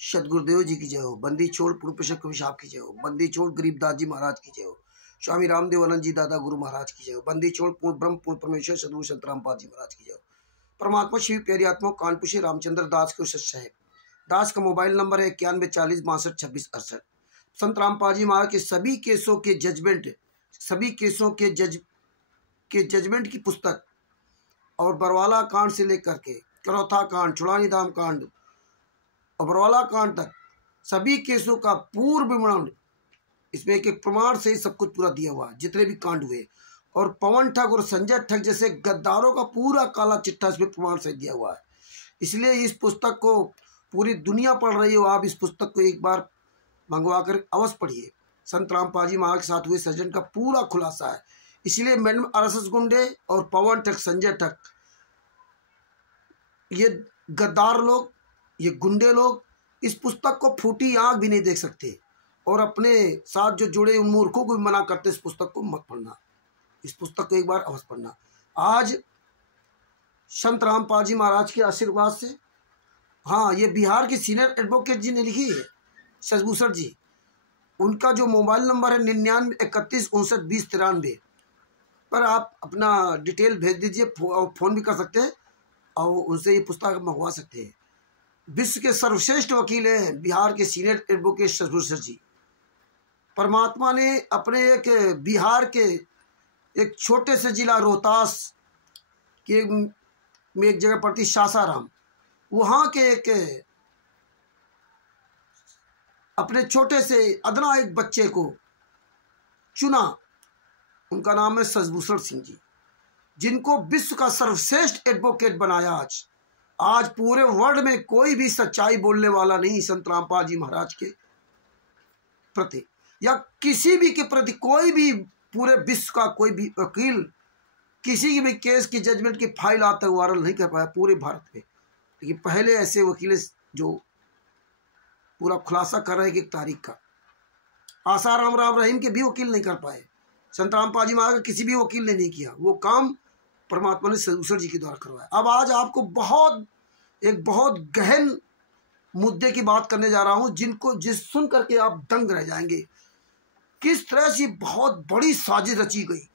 सदगुरुदेव जी की जय हो। बंदी छोड़ पूर्व पेशक कवि साहब की जय हो। बंदी छोड़ गरीबदास जी महाराज की जय हो। स्वामी रामदेव आनंद जी दादा गुरु महाराज की जय हो। बंदी छोड़ पूर्ण ब्रह्म पूर्ण परमेश्वर सदगुरु संत रामपाल जी महाराज की जय हो। परमात्मा शिव प्यारी आत्मा कानपुर से रामचंद्र दास को सच्चा है। दास का मोबाइल नंबर है 9140622668। संत रामपाल जी महाराज के सभी केसों के जजमेंट, सभी केसों के जजमेंट की पुस्तक और बरवाला कांड से लेकर के करौथा कांड, चुड़ानी धाम कांड और बरवाला कांड तक सभी केसों का पूर्व विवरण इसमें एक एक प्रमाण से ही सब कुछ पूरा दिया हुआ है, जितने भी कांड हुए। और पवन ठग और संजय ठग जैसे गद्दारों का पूरा काला चिट्ठा इसमें प्रमाण से दिया हुआ है। इसलिए इस पुस्तक को पूरी दुनिया पढ़ रही हो, आप इस पुस्तक को एक बार मंगवा कर अवश्य पढ़िए। संत रामपाल जी महाराज के साथ हुए सज्जन का पूरा खुलासा है। इसलिए मैडम आरएसएस गुंडे और पवन ठग, संजय ठग, ये गद्दार लोग, ये गुंडे लोग इस पुस्तक को फूटी आंख भी नहीं देख सकते और अपने साथ जो जुड़े उन मूर्खों को भी मना करते इस पुस्तक को मत पढ़ना। इस पुस्तक को एक बार अवश्य पढ़ना। आज संत रामपाल जी महाराज के आशीर्वाद से, हाँ, ये बिहार के सीनियर एडवोकेट जी ने लिखी है, शशभूषण जी। उनका जो मोबाइल नंबर है 9931592093 पर आप अपना डिटेल भेज दीजिए, फ़ोन भी कर सकते हैं और उनसे ये पुस्तक मंगवा सकते हैं। विश्व के सर्वश्रेष्ठ वकील हैं बिहार के सीनियर एडवोकेट शशभूषण जी। परमात्मा ने अपने एक बिहार के एक छोटे से जिला रोहतास के में एक जगह पड़ती सासाराम, वहाँ के एक अपने छोटे से अदना एक बच्चे को चुना। उनका नाम है शशभूषण सिंह जी, जिनको विश्व का सर्वश्रेष्ठ एडवोकेट बनाया। आज पूरे वर्ल्ड में कोई भी सच्चाई बोलने वाला नहीं संत रामपाल जी महाराज के प्रति या किसी भी के प्रति। कोई भी पूरे विश्व का कोई भी वकील किसी की भी केस की जजमेंट की फाइल आज तक वायरल नहीं कर पाया पूरे भारत में। लेकिन पहले ऐसे वकील जो पूरा खुलासा कर रहे हैं कि एक तारीख का, आसाराम राम रहीम के भी वकील नहीं कर पाए। संत रामपाल जी महाराज का किसी भी वकील ने नहीं किया। वो काम परमात्मा ने शशभूषण जी के द्वारा करवाया। अब आज आपको एक बहुत गहन मुद्दे की बात करने जा रहा हूं, जिस सुन करके आप दंग रह जाएंगे। किस तरह से बहुत बड़ी साजिश रची गई।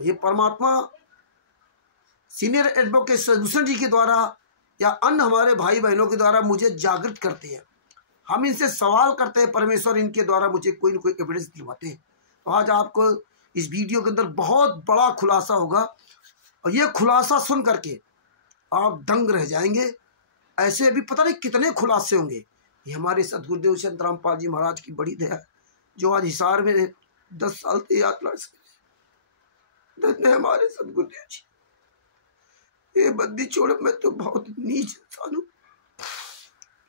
ये परमात्मा सीनियर एडवोकेट शशभूषण जी के द्वारा या अन्य हमारे भाई बहनों के द्वारा मुझे जागृत करते हैं। हम इनसे सवाल करते हैं, परमेश्वर इनके द्वारा मुझे कोई न कोई एविडेंस दिलवाते हैं। तो आज आपको इस वीडियो के अंदर बहुत बड़ा खुलासा होगा और ये खुलासा सुन करके आप दंग रह जाएंगे। ऐसे अभी पता नहीं कितने खुलासे होंगे। ये हमारे सदगुरुदेव संत रामपाल जी महाराज की बड़ी दया, जो आज हिसार में 10 साल से यात्रा से धन्य हमारे सदगुरुदेव जी। ये बंदी छोड़, मैं तो बहुत नीच इंसान हूँ,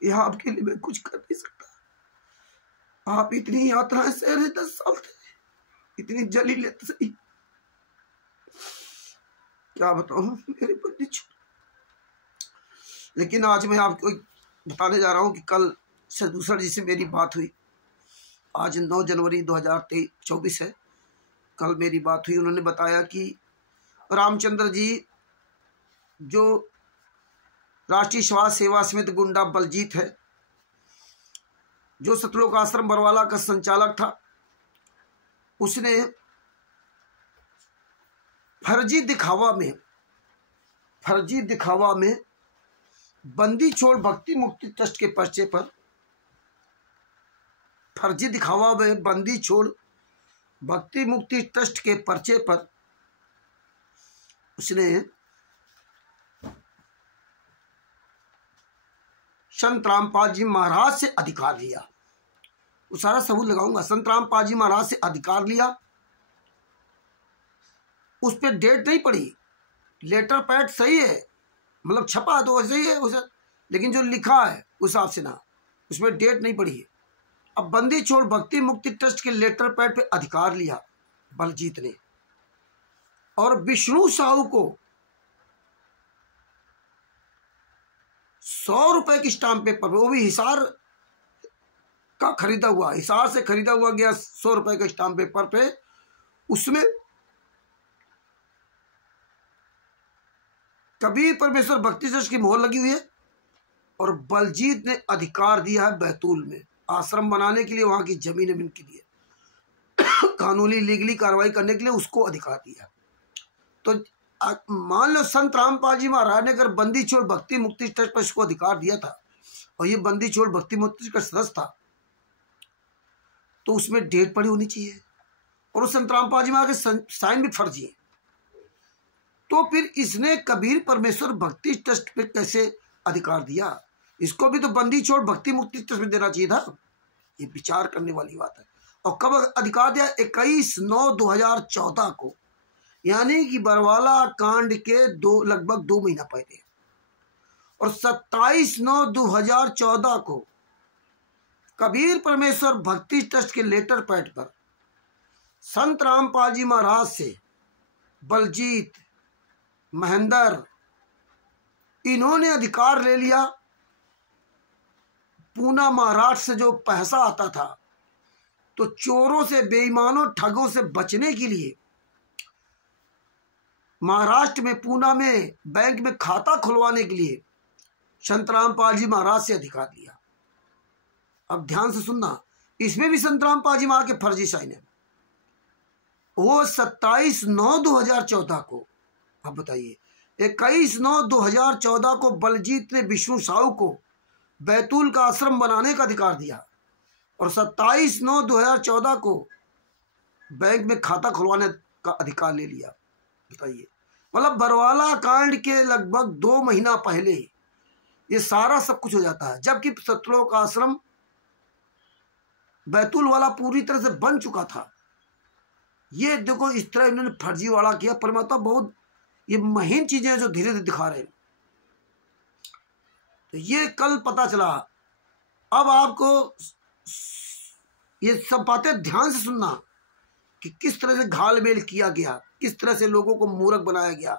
यह आपके लिए मैं कुछ कर नहीं सकता। आप इतनी यात्राएं सह रहे 10 साल से, इतनी जली लेते सही, क्या बताऊं मेरे बंदी छोड़। लेकिन आज मैं आपको बताने जा रहा हूं कि कल शशभूषण जी से मेरी बात हुई। आज 9 जनवरी 2024 है। कल मेरी बात हुई। उन्होंने बताया कि रामचंद्र जी, जो राष्ट्रीय समाज सेवा समित गुंडा बलजीत है, जो सतलोक आश्रम बरवाला का संचालक था, उसने फर्जी दिखावा में बंदी छोड़ भक्ति मुक्ति ट्रस्ट के पर्चे पर, फर्जी दिखावा में बंदी छोड़ भक्ति मुक्ति ट्रस्ट के पर्चे पर उसने संत रामपाल जी महाराज से अधिकार लिया। वो सारा सबूत लगाऊंगा। संत रामपाल जी महाराज से अधिकार लिया। उस पर डेट नहीं पड़ी, लेटर पैड सही है, मतलब छपा है तो वैसे ही है उसे, लेकिन जो लिखा है उस हिसाब से ना, उसमें डेट नहीं पड़ी है। अब बंदी छोड़ भक्ति मुक्ति ट्रस्ट के लेटर पैड पे अधिकार लिया बलजीत ने, और विष्णु साहू को 100 रुपए की स्टाम्प पेपर पे, वो भी हिसार का खरीदा हुआ, हिसार से खरीदा हुआ गया 100 रुपए के स्टाम्प पेपर पे, उसमें कबीर परमेश्वर भक्ति ट्रस्ट की मोहर लगी हुई है और बलजीत ने अधिकार दिया है बैतूल में आश्रम बनाने के लिए, वहाँ की जमीन के लिए कानूनी लीगली कार्रवाई करने के लिए उसको अधिकार दिया। तो मान लो संत रामपाल जी महाराज ने अगर बंदी छोड़ भक्ति मुक्ति ट्रस्ट पर इसको अधिकार दिया था और ये बंदी छोड़ भक्ति मुक्ति का सदस्य था, तो उसमें डेट पड़ी होनी चाहिए और उस संत रामपाल जी महाराज के साइन भी फर्जी है। तो फिर इसने कबीर परमेश्वर भक्ति ट्रस्ट पे कैसे अधिकार दिया? इसको भी तो बंदी छोड़ भक्ति मुक्ति ट्रस्ट में देना चाहिए था। ये विचार करने वाली बात है। और कब अधिकार दिया? 21/9/2014 को, यानी कि बरवाला कांड के लगभग 2 महीना पहले। और 27/9/2014 को कबीर परमेश्वर भक्ति ट्रस्ट के लेटर पैड पर संत रामपाल जी महाराज से बलजीत, महेंद्र, इन्होंने अधिकार ले लिया। पूना महाराष्ट्र से जो पैसा आता था, तो चोरों से, बेईमानों, ठगों से बचने के लिए महाराष्ट्र में पूना में बैंक में खाता खुलवाने के लिए संत रामपाल जी महाराज से अधिकार लिया। अब ध्यान से सुनना, इसमें भी संत रामपाल जी महाराज के फर्जी साइन है। वो 27/9/2014 को, अब बताइए, 21/9/2014 को बलजीत ने विष्णु साहू को बैतूल का आश्रम बनाने का अधिकार दिया और 27/9/2014 को बैंक में खाता खुलवाने का अधिकार ले लिया। बताइए, मतलब बरवाला कांड के लगभग 2 महीना पहले ये सारा सब कुछ हो जाता है, जबकि सतलोक आश्रम बैतूल वाला पूरी तरह से बन चुका था। ये देखो, इस तरह इन्होंने फर्जीवाड़ा किया। परमात्मा बहुत ये महीन चीजें हैं जो धीरे धीरे दिखा रहे हैं। तो ये कल पता चला। अब आपको ये सब बातें ध्यान से सुनना कि किस तरह से घालमेल किया गया, किस तरह से लोगों को मूर्ख बनाया गया,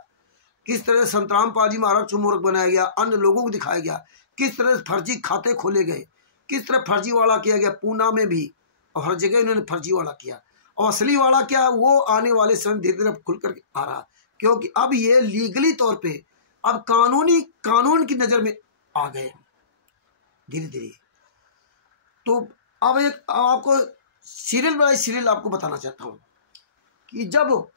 किस तरह से संत रामपाल जी महाराज को मूर्ख बनाया गया, अन्य लोगों को दिखाया गया, किस तरह से फर्जी खाते खोले गए, किस तरह फर्जीवाड़ा किया गया। पूना में भी और हर जगह इन्होंने फर्जीवाड़ा किया। और असली वाड़ा क्या, वो आने वाले समय धीरे धीरे खुल कर आ रहा, क्योंकि अब ये लीगली तौर पे अब कानून की नज़र में आ गए धीरे धीरे। तो अब आपको सीरियल बाय सीरियल आपको बताना चाहता हूं कि जब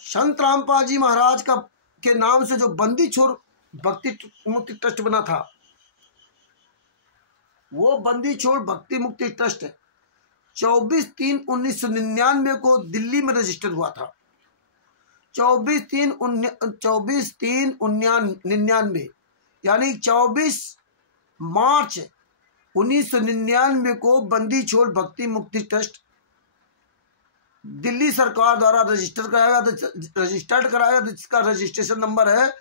संत रामपाल जी महाराज का के नाम से जो बंदी छोर भक्ति मुक्ति ट्रस्ट बना था, वो बंदी छोड़ भक्ति मुक्ति ट्रस्ट 24/3/1999 को दिल्ली में रजिस्टर हुआ था। 24/3/1999 यानी 24 मार्च 1999 को बंदी छोड़ भक्ति मुक्ति ट्रस्ट दिल्ली सरकार द्वारा रजिस्टर्ड कराया, जिसका रजिस्ट्रेशन नंबर है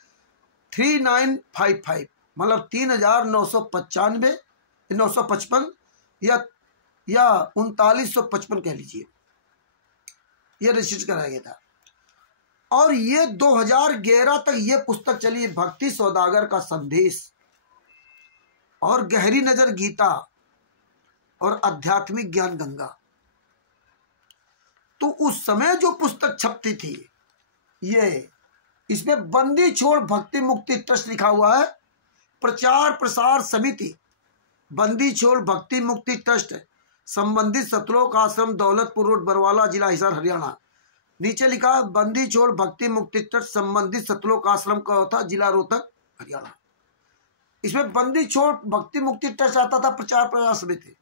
3955, मतलब 3955 या 3955 कह लीजिए, ये रजिस्टर कराया गया था। और ये 2011 तक ये पुस्तक चली, भक्ति सौदागर का संदेश और गहरी नजर गीता और आध्यात्मिक ज्ञान गंगा। तो उस समय जो पुस्तक छपती थी, ये इसमें बंदी छोड़ भक्ति मुक्ति ट्रस्ट लिखा हुआ है। प्रचार प्रसार समिति बंदी छोड़ भक्ति मुक्ति ट्रस्ट, संबंधित सतलोक आश्रम, दौलतपुर रोड, बरवाला, जिला हिसार, हरियाणा। नीचे लिखा बंदी छोड़ भक्ति मुक्ति ट्रस्ट, संबंधित सतलोक आश्रम का था, जिला रोहतक, हरियाणा। इसमें बंदी छोड़ भक्ति मुक्ति ट्रस्ट आता था, प्रचार प्रसार समिति।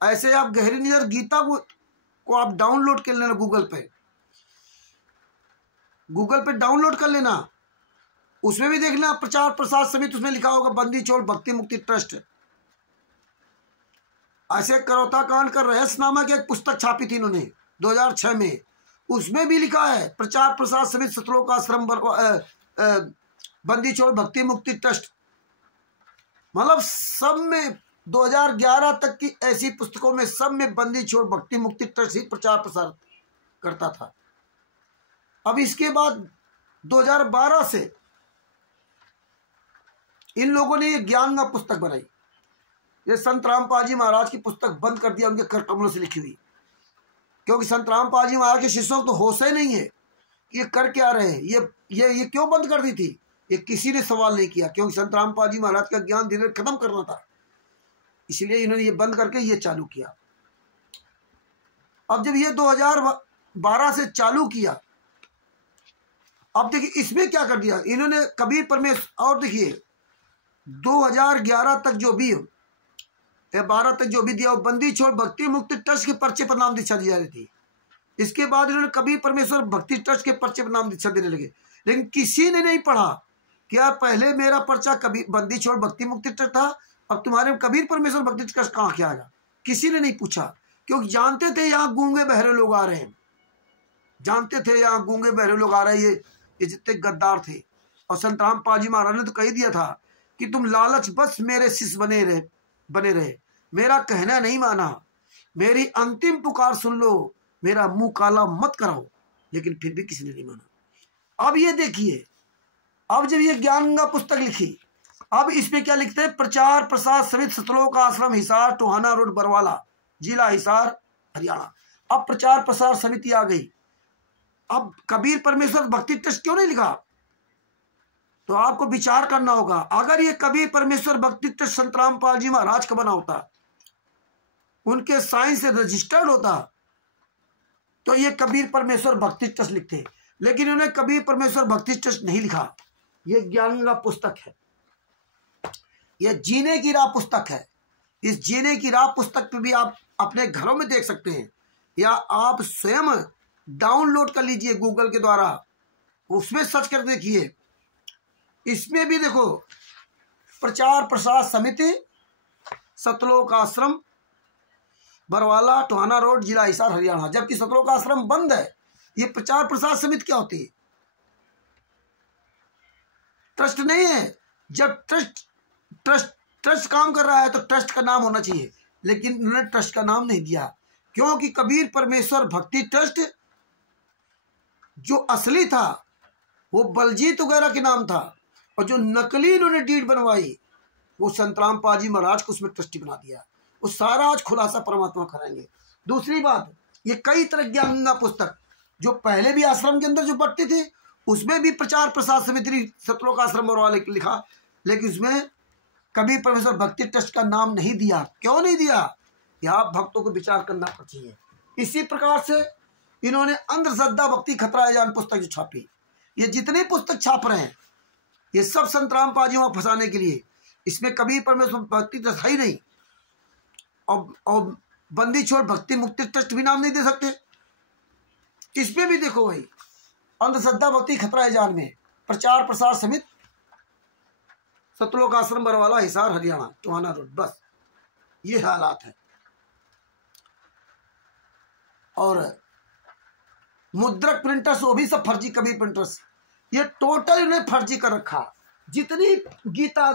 ऐसे आप गहरी नजर गीता को आप डाउनलोड कर लेना, गूगल पे डाउनलोड कर लेना, उसमें भी देख लेना प्रचार प्रसार समिति, उसमें लिखा होगा बंदी छोड़ भक्ति मुक्ति ट्रस्ट। ऐसे करौता कांड का रहस्यनामा की एक पुस्तक छापी थी इन्होंने 2006 में, उसमें भी लिखा है प्रचार प्रसार समिति सतलोक आश्रम बंदी छोड़ भक्ति मुक्ति ट्रस्ट। मतलब सब में 2011 तक की ऐसी पुस्तकों में सब में बंदी छोड़ भक्ति मुक्ति ट्रस्ट ही प्रचार प्रसार करता था। अब इसके बाद 2012 से इन लोगों ने ये ज्ञान का पुस्तक बनाई। ये संत रामपाल जी महाराज की पुस्तक बंद कर दिया, उनके कर कमलों से लिखी हुई, क्योंकि संत रामपाल जी महाराज के शिष्यों को तो होश ही नहीं है कि ये कर क्या रहे हैं, ये क्यों बंद कर दी थी। ये किसी ने सवाल नहीं किया, क्योंकि संत रामपाल जी महाराज का ज्ञान धीरे धीरे खत्म करना था, इसलिए इन्होंने ये बंद करके ये चालू किया। अब जब ये 2012 से चालू किया, अब देखिए इसमें क्या कर दिया इन्होंने, कबीर परमेश्वर। और देखिए 2011 तक जो भी 12 तक जो भी दिया, वो बंदी छोड़ भक्ति मुक्ति ट्रस्ट के पर्चे पर नाम दीक्षा दी जा रही थी। इसके बाद इन्होंने कबीर परमेश्वर भक्ति ट्रस्ट के पर्चे पर नाम दीक्षा देने लगे, लेकिन किसी ने नहीं पढ़ा कि यार पहले मेरा पर्चा कबीर बंदी छोड़ भक्ति मुक्ति ट्रस्ट था, अब तुम्हारे कबीर परमेश्वर भक्ति ट्रस्ट कहाँ क्या आएगा, किसी ने नहीं पूछा, क्योंकि जानते थे यहाँ गूंगे बहरे लोग आ रहे हैं, जानते थे यहाँ गूंगे बहरे लोग आ रहे हैं, ये जितने गद्दार थे। और संत रामपाल जी महाराज ने तो कह दिया था कि तुम लालच बस मेरे शिष्य बने रहे, मेरा कहना नहीं माना, मेरी अंतिम पुकार सुन लो, मेरा मुंह काला मत कराओ, लेकिन फिर भी किसी ने नहीं माना। अब ये देखिए, अब जब ये ज्ञान गंगा पुस्तक लिखी, अब इसमें क्या लिखते हैं, प्रचार प्रसार समिति सतलोक आश्रम हिसार टोहाना रोड बरवाला जिला हिसार हरियाणा। अब प्रचार प्रसार समिति आ गई, अब कबीर परमेश्वर भक्ति ट्रस्ट क्यों नहीं लिखा, तो आपको विचार करना होगा। अगर ये कबीर परमेश्वर भक्ति ट्रस्ट संत रामपाल जी महाराज का बना होता, उनके साइन से रजिस्टर्ड होता, तो ये कबीर परमेश्वर भक्ति ट्रस्ट लिखते, लेकिन उन्होंने कबीर परमेश्वर भक्ति ट्रस्ट नहीं लिखा। ये ज्ञान गंगा पुस्तक है, ये जीने की राह पुस्तक है। इस जीने की राह पुस्तक पे भी आप अपने घरों में देख सकते हैं, या आप स्वयं डाउनलोड कर लीजिए गूगल के द्वारा, उसमें सर्च कर देखिए। इसमें भी देखो, प्रचार प्रसार समिति सतलोक आश्रम बरवाला टोहाना रोड जिला हिसार हरियाणा, जबकि सतलोक आश्रम बंद है। ये प्रचार प्रसार समिति क्या होती है, ट्रस्ट नहीं है। जब ट्रस्ट काम कर रहा है तो ट्रस्ट का नाम होना चाहिए, लेकिन उन्होंने ट्रस्ट का नाम नहीं दिया, क्योंकि कबीर परमेश्वर भक्ति ट्रस्ट जो असली था वो बलजीत वगैरह के नाम था, और जो नकली इन्होंने डीड बनवाई वो संत रामपाल जी महाराज को उसमें ट्रस्टी बना दिया। वो सारा आज खुलासा परमात्मा कराएंगे। दूसरी बात, ये कई तरह ज्ञान गंगा पुस्तक जो पहले भी आश्रम के अंदर जो बंटती थी, उसमें भी प्रचार प्रसार समिति सतलोक आश्रम वाले लिखा, लेकिन उसमें कबीर परमेश्वर भक्ति ट्रस्ट का नाम नहीं दिया। क्यों नहीं दिया, यह आप भक्तों को विचार करना चाहिए। इसी प्रकार से इन्होंने अंधश्रद्धा भक्ति खतरा है जान पुस्तक जो छापी, ये जितने पुस्तक छाप रहे हैं ये सब संत रामपाल जी वहां फंसाने के लिए। इसमें कबीर परमेश्वर भक्ति ट्रस्ट है ही नहीं, और बंदी छोड़ भक्ति मुक्ति ट्रस्ट भी नाम नहीं दे सकते। इसमें भी देखो भाई, अंधश्रद्धा भक्ति खतरा है जान में प्रचार प्रसार समिति सतलोक आश्रम बरवाला हिसार हरियाणा टोहाना रोड, बस ये हालात है। और मुद्रक प्रिंटर्स वो भी सब फर्जी कबीर प्रिंटर्स, ये टोटल इन्हें फर्जी कर रखा। जितनी गीता,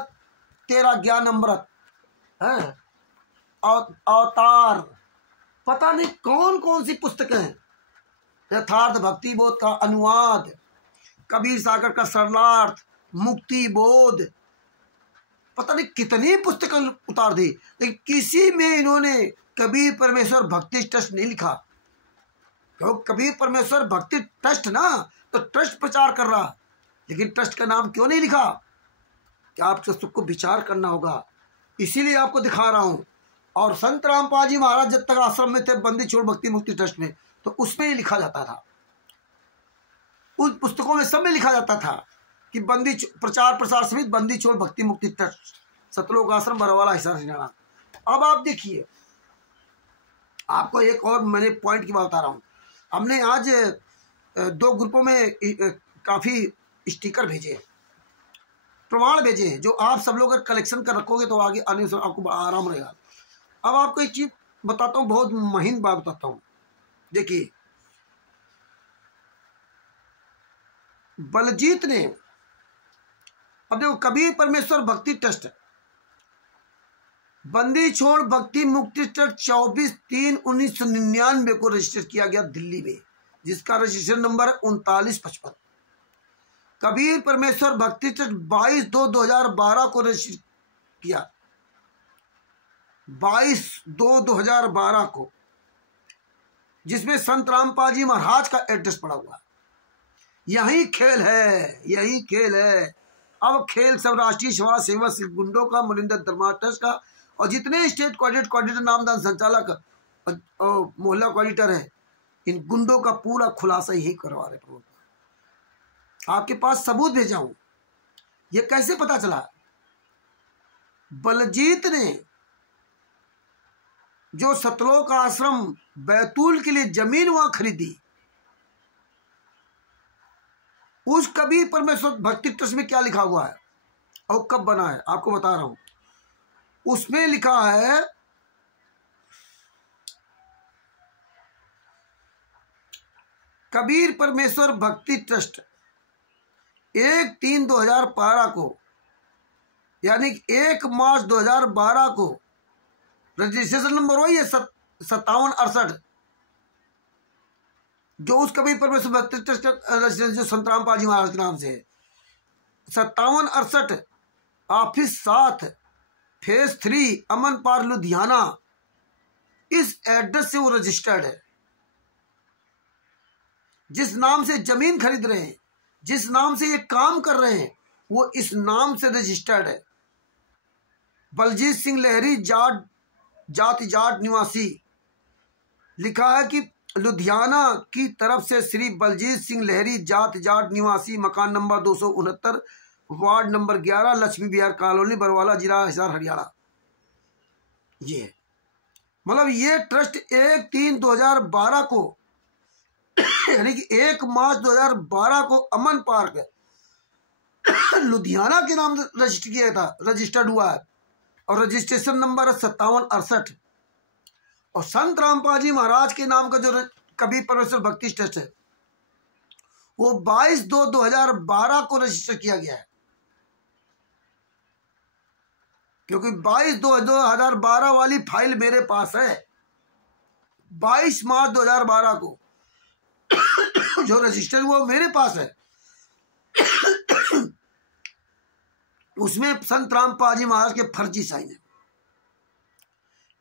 तेरा ज्ञान अमृत है, अवतार, पता नहीं कौन कौन सी पुस्तकें हैं, यथार्थ भक्ति बोध का अनुवाद, कबीर सागर का सरलार्थ, मुक्ति बोध, पता नहीं कितनी पुस्तकें उतार दी, लेकिन किसी में इन्होंने कबीर परमेश्वर भक्ति ट्रस्ट नहीं लिखा। क्योंकि कबीर परमेश्वर भक्ति ट्रस्ट ना, तो ट्रस्ट प्रचार कर रहा, लेकिन ट्रस्ट का नाम क्यों नहीं लिखा, क्या आपको सबको विचार करना होगा। इसीलिए आपको दिखा रहा हूं। और संत रामपाल जी महाराज जब तक आश्रम में थे बंदी छोड़ भक्ति मुक्ति ट्रस्ट में, तो उसमें ही लिखा जाता था, उन पुस्तकों में सब में लिखा जाता था कि बंदी प्रचार प्रसार समिति बंदी छोड़ भक्ति मुक्ति ट्रस्ट सतलोक आश्रम बरवाला हिसार हरियाणा। अब आप देखिए, आपको एक और मैंने पॉइंट की बात बता रहा हूँ। हमने आज 2 ग्रुपों में काफ़ी स्टिकर भेजे, प्रमाण भेजे हैं, जो आप सब लोग अगर कलेक्शन कर रखोगे तो आगे आने से आपको आराम रहेगा। अब आपको एक चीज बताता हूँ, बहुत महीन बात बताता हूँ। देखिए, बलजीत ने, अब देखो कबीर परमेश्वर भक्ति ट्रस्ट बंदी छोड़ भक्ति मुक्ति ट्रस्ट 24/3/1999 को रजिस्टर किया गया दिल्ली में, जिसका रजिस्ट्रेशन नंबर है 3955। कबीर परमेश्वर भक्ति ट्रस्ट 22/2/2012 को रजिस्टर किया, 22/2/2012 को, जिसमें संत रामपाल जी महाराज का एड्रेस पड़ा हुआ। यही खेल है, यही खेल है। अब खेल सब राष्ट्रीय समाज सेवा सिर्फ गुंडों का, मुनिंदर धर्मा ट्रस्ट का और जितने स्टेट कोऑर्डिनेटर नामदान संचालक और मोहल्ला कोऑर्डिनेटर है, इन गुंडों का पूरा खुलासा यही करवा रहे। आपके पास सबूत भेजा हूं। ये कैसे पता चला? बलजीत ने जो सतलोक आश्रम बैतूल के लिए जमीन वहां खरीदी, उस कबीर परमेश्वर भक्ति ट्रस्ट में क्या लिखा हुआ है और कब बना है आपको बता रहा हूं। उसमें लिखा है कबीर परमेश्वर भक्ति ट्रस्ट 1/3/2012 को, यानी 1 मार्च 2012 को रजिस्ट्रेशन नंबर वही है 5768, जो उस कबीर परमेश्वर भक्ति ट्रस्ट रजिस्ट्रेशन जो संतराम पाजी महाराज के नाम से है, 5768 ऑफिस 7 फेज 3 अमन पार्क लुधियाना, इस एड्रेस से वो रजिस्टर्ड है। जिस नाम से जमीन खरीद रहे हैं, जिस नाम से ये काम कर रहे हैं, वो इस नाम से रजिस्टर्ड है। बलजीत सिंह लहरी जाति जाट निवासी, लिखा है कि लुधियाना की तरफ से श्री बलजीत सिंह लहरी जाति जाट निवासी, मकान नंबर 269, वार्ड नंबर 11, लक्ष्मी विहार कॉलोनी, बरवाला, जिला हिसार, हरियाणा। ये मतलब ये ट्रस्ट 1/3/2012 को यानी कि 1 मार्च 2012 को अमन पार्क लुधियाना के नाम रजिस्टर किया था, रजिस्टर्ड हुआ है और रजिस्ट्रेशन नंबर है 5768। और संत रामपाल महाराज के नाम का जो कबीर परमेश्वर भक्ति ट्रस्ट है, वो 22/2/2012 को रजिस्टर किया गया है, क्योंकि 22/2/2012 वाली फाइल मेरे पास है। 22 मार्च 2012 को जो रजिस्टर हुआ मेरे पास है, उसमें संत रामपाल जी महाराज के फर्जी साइन है।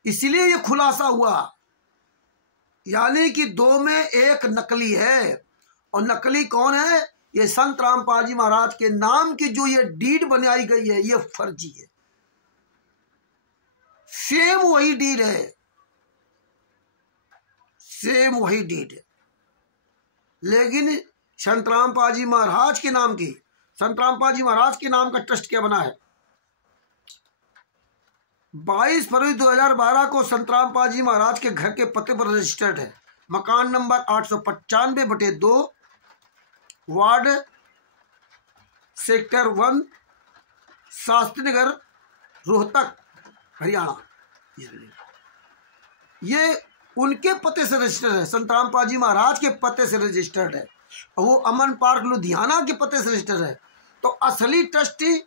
इसलिए ये खुलासा हुआ, यानी कि 2 में 1 नकली है। और नकली कौन है? ये संत रामपाल जी महाराज के नाम की जो ये डीड बनाई गई है, ये फर्जी है। सेम वही डीड है, सेम वही डीड है, लेकिन संत रामपाल जी महाराज के नाम की, संत रामपाल जी महाराज के नाम का ट्रस्ट क्या बना है? 22 फरवरी 2012 को संत रामपाल जी महाराज के घर के पते पर रजिस्टर्ड है, मकान number 895/2, ward sector 1, Shastri Nagar, Rohtak, Haryana. ये उनके पते से रजिस्टर्ड है, संत रामपाल जी महाराज के पते से रजिस्टर्ड है, और वो अमन पार्क लुधियाना के पते से रजिस्टर्ड है। तो असली ट्रस्टी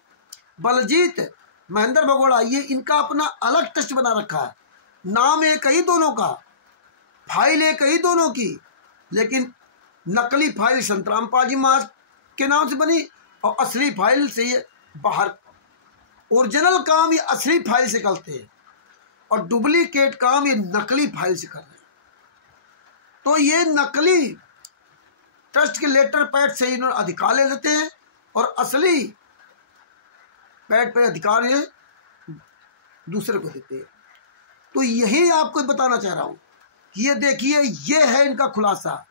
बलजीत महेंद्र भगोड़ा, ये इनका अपना अलग ट्रस्ट बना रखा है। नाम एक ही दोनों का, फाइल एक ही दोनों की, लेकिन नकली फाइल संत रामपाल जी महाराज के नाम से बनी और असली फाइल से ये बाहर, ओरिजिनल काम ये असली फाइल से करते हैं और डुप्लीकेट काम ये नकली फाइल से कर रहे हैं। तो ये नकली ट्रस्ट के लेटर पैड से इन्होंने अधिकार ले लेते हैं और असली पैड पे अधिकार ये दूसरे को देते हैं। तो यही आपको बताना चाह रहा हूं कि ये देखिए, ये है इनका खुलासा।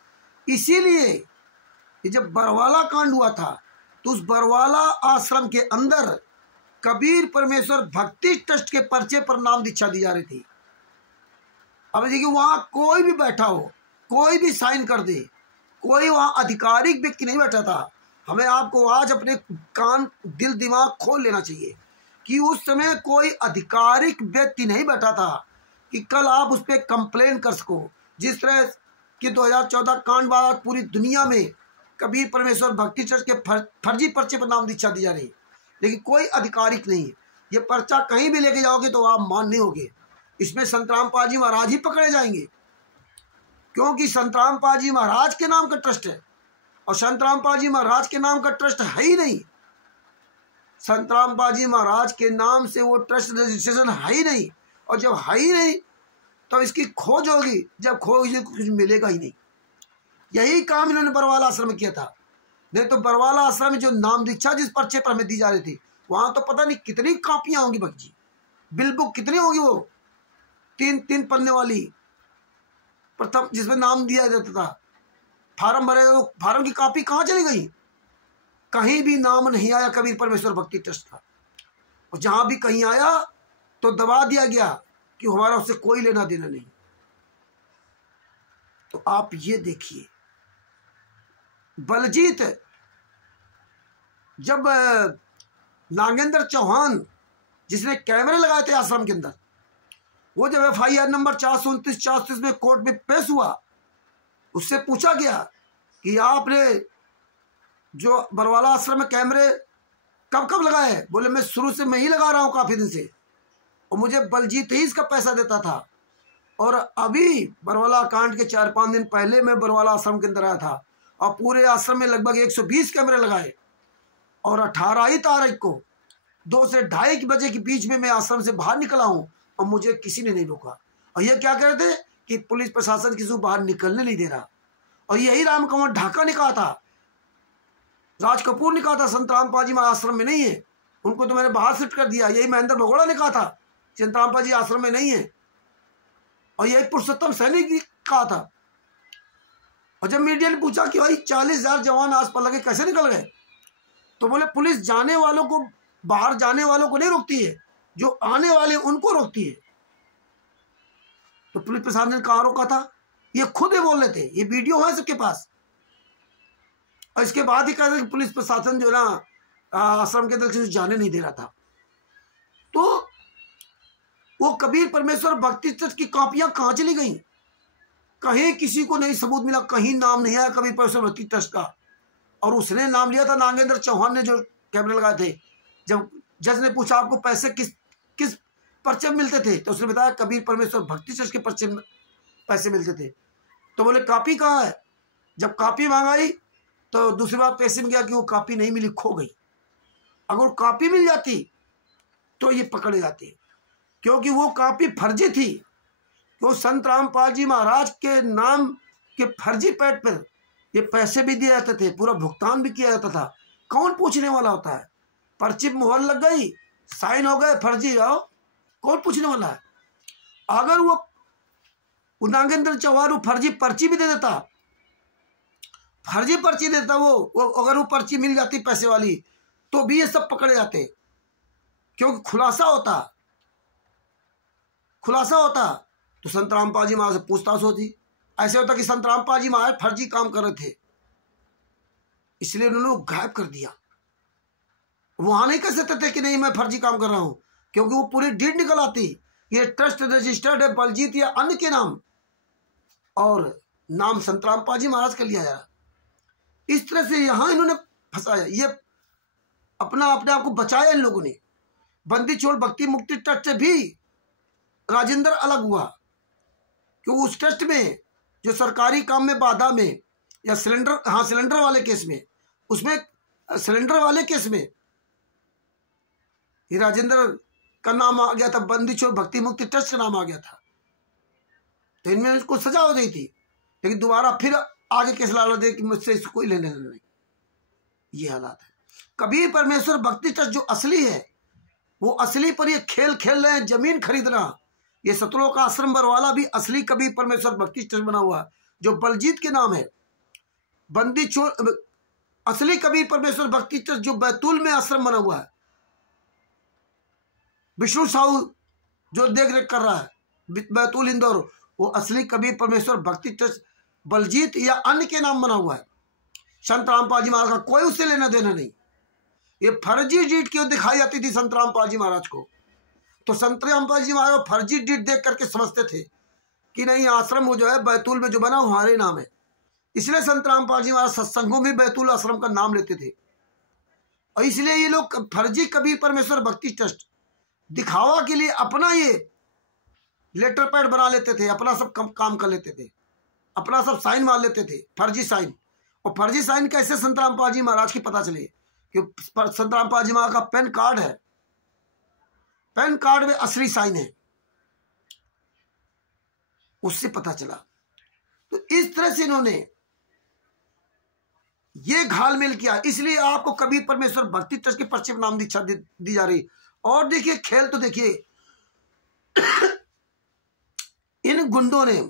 इसीलिए ये जब बरवाला कांड हुआ था, तो उस बरवाला आश्रम के अंदर कबीर परमेश्वर भक्ति ट्रस्ट के पर्चे पर नाम दीक्षा दी जा रही थी। अब देखिए, वहां कोई भी बैठा हो, कोई भी साइन कर दे, कोई वहां आधिकारिक व्यक्ति नहीं बैठा था। हमें आपको आज अपने कान, दिल, दिमाग खोल लेना चाहिए कि उस समय कोई आधिकारिक व्यक्ति नहीं बैठा था कि कल आप उस पर कंप्लेन कर सको। जिस तरह कि 2014 कांड बाद पूरी दुनिया में कबीर परमेश्वर भक्ति ट्रस्ट के फर्जी पर्चे पर नाम दीक्षा दी जा रही, लेकिन कोई आधिकारिक नहीं है। ये पर्चा कहीं भी लेके जाओगे तो आप मान नहीं होगे, इसमें संत रामपाल जी महाराज ही पकड़े जाएंगे, क्योंकि संत रामपाल जी महाराज के नाम का ट्रस्ट है और संत रामपाल जी महाराज के नाम का ट्रस्ट है ही नहीं। संत रामपाल जी महाराज के नाम से वो ट्रस्ट रजिस्ट्रेशन है ही नहीं, और जब है ही नहीं तो इसकी खोज होगी, जब खोज कुछ मिलेगा ही नहीं। यही काम इन्होंने बरवाला आश्रम में किया था। नहीं तो बरवाला आश्रम में जो नाम दीक्षा जिस पर्चे पर हमें दी जा रही थी, वहां तो पता नहीं कितनी कापियां होंगी भक्जी, बिल बुक कितनी होगी, वो 3 पन्ने वाली प्रथम जिसमें नाम दिया जाता था, फार्म भरेगा तो फार्म की कॉपी कहाँ चली गई? कहीं भी नाम नहीं आया कबीर परमेश्वर भक्ति ट्रस्ट का, और जहां भी कहीं आया तो दबा दिया गया कि हमारा उससे कोई लेना देना नहीं। तो आप ये देखिए, बलजीत जब नागेंद्र चौहान जिसने कैमरे लगाए थे आश्रम के अंदर, वो जब FIR नंबर 429 में कोर्ट में पेश हुआ, उससे पूछा गया कि आपने जो बरवाला आश्रम में कैमरे कब कब लगाए? बोले मैं शुरू से मैं ही लगा रहा हूँ काफी दिन से, और मुझे बलजीत ही इसका पैसा देता था, और अभी बरवाला कांड के 4-5 दिन पहले मैं बरवाला आश्रम के अंदर आया था और पूरे आश्रम में लगभग 120 कैमरे लगाए, और 18 तारीख को 2 से 2:30 बजे के बीच में मैं आश्रम से बाहर निकला हूँ और मुझे किसी ने नहीं रोका। और ये क्या कह रहे थे कि पुलिस प्रशासन किसी को बाहर निकलने नहीं दे रहा, और यही राम कंवर ढाका ने कहा था, राज कपूर ने कहा था संत रामपाल जी आश्रम में नहीं है, उनको तो मैंने बाहर शिफ्ट कर दिया। यही महेंद्र भगोड़ा ने कहा था संत रामपाल जी आश्रम में नहीं है, और यही पुरुषोत्तम सैनी ने कहा था। और जब मीडिया ने पूछा कि भाई 40,000 जवान आस पास लगे कैसे निकल गए, तो बोले पुलिस जाने वालों को, बाहर जाने वालों को नहीं रोकती है, जो आने वाले उनको रोकती है। तो पुलिस प्रशासन ने कहाँ रोका था? ये खुद ही बोल रहे थे, ये वीडियो है सबके पास। और इसके बाद ही कहते कि पुलिस प्रशासन जो है ना आश्रम के अंदर किसी जाने नहीं दे रहा था। तो वो कबीर परमेश्वर भक्ति ट्रस्ट की कॉपियां कहाँ चली गई? कहीं किसी को नहीं सबूत मिला, कहीं नाम नहीं आया कबीर परमेश्वर भक्ति ट्रस्ट का। और उसने नाम लिया था नागेंद्र चौहान ने, जो कैमरे लगाए थे। जब जज ने पूछा आपको पैसे किस पर्चे में मिलते थे, तो उसने बताया कबीर परमेश्वर भक्ति ट्रस्ट के पर्चे में पैसे मिलते थे। तो बोले कॉपी कहाँ है? जब कॉपी मंगाई तो दूसरी बार पैसे में गया कि वो कॉपी नहीं मिली, खो गई। अगर कॉपी मिल जाती तो ये पकड़े जाते, क्योंकि वो कॉपी फर्जी थी। वो संत रामपाल जी महाराज के नाम के फर्जी पैड पर ये पैसे भी दिए जाते थे, पूरा भुगतान भी किया जाता था। कौन पूछने वाला होता है? पर्ची मोहर लग गई, साइन हो गए, फर्जी आओ, कौन पूछने वाला है? अगर वो नागेंद्र चौहान फर्जी पर्ची भी दे देता, फर्जी पर्ची देता वो अगर वो पर्ची मिल जाती पैसे वाली, तो भी ये सब पकड़े जाते, क्योंकि खुलासा होता तो संत रामपाल जी महाराज से पूछताछ होती। ऐसे होता कि संत रामपाल जी महाराज फर्जी काम कर रहे थे, इसलिए उन्होंने गायब कर दिया। वहां नहीं कह सकते थे कि नहीं मैं फर्जी काम कर रहा हूं, क्योंकि वो पूरी डीड निकल आती, ये ट्रस्ट रजिस्टर्ड है बलजीत या अन्य के नाम, और नाम संत रामपाल जी महाराज का लिया जा रहा। इस तरह से यहां इन्होंने फंसाया, ये अपने आप को बचाया इन लोगों ने। बंदी छोड़ भक्ति मुक्ति ट्रस्ट से भी राजेंद्र अलग हुआ, क्योंकि उस ट्रस्ट में जो सरकारी काम में बाधा में या सिलेंडर वाले केस में, उसमें सिलेंडर वाले केस में ये राजेंद्र का नाम आ गया था, बंदी छोड़ भक्ति मुक्ति ट्रस्ट का नाम आ गया था। तो इनमें उसको सजा हो गई थी, लेकिन दोबारा फिर आगे केस ला दे कि मुझसे इसको कोई लेने नहीं। ये हालात है। कबीर परमेश्वर भक्ति ट्रस्ट जो असली है, वो असली पर ये खेल खेल रहे हैं, जमीन खरीदना। ये सतलोक का आश्रम बरवाला भी असली कबीर परमेश्वर भक्ति ट्रस्ट बना हुआ है, जो बलजीत के नाम है। बंदी छोड़ असली कबीर परमेश्वर भक्ति ट्रस्ट जो बैतूल में आश्रम बना हुआ है, विष्णु साहू जो देख रेख कर रहा है बैतूल इंदौर, वो असली कबीर परमेश्वर भक्ति ट्रस्ट बलजीत या अन्य के नाम बना हुआ है। संत रामपाल जी महाराज का कोई उससे लेना देना नहीं। ये फर्जी डीड क्यों दिखाई जाती थी संत रामपाल जी महाराज को? तो संत रामपाल जी महाराज फर्जी डीड देख करके समझते थे कि नहीं आश्रम वो जो है बैतूल में जो बना हमारे नाम है, इसलिए संत रामपाल जी महाराज सत्संगों में बैतूल आश्रम का नाम लेते थे। और इसलिए ये लोग फर्जी कबीर परमेश्वर भक्ति ट्रस्ट दिखावा के लिए अपना ये लेटर पैड बना लेते थे, अपना सब काम कर लेते थे, अपना सब साइन मार लेते थे, फर्जी साइन। और फर्जी साइन कैसे संत रामपाल जी महाराज की पता चले कि संत रामपाल जी महाराज का पैन कार्ड है, पैन कार्ड में असली साइन है, उससे पता चला। तो इस तरह से इन्होंने ये घालमेल किया, इसलिए आपको कबीर परमेश्वर भक्ति ट्रस्ट के पर्चे पर नाम दीक्षा दी जा रही। और देखिए खेल तो देखिए, इन गुंडों ने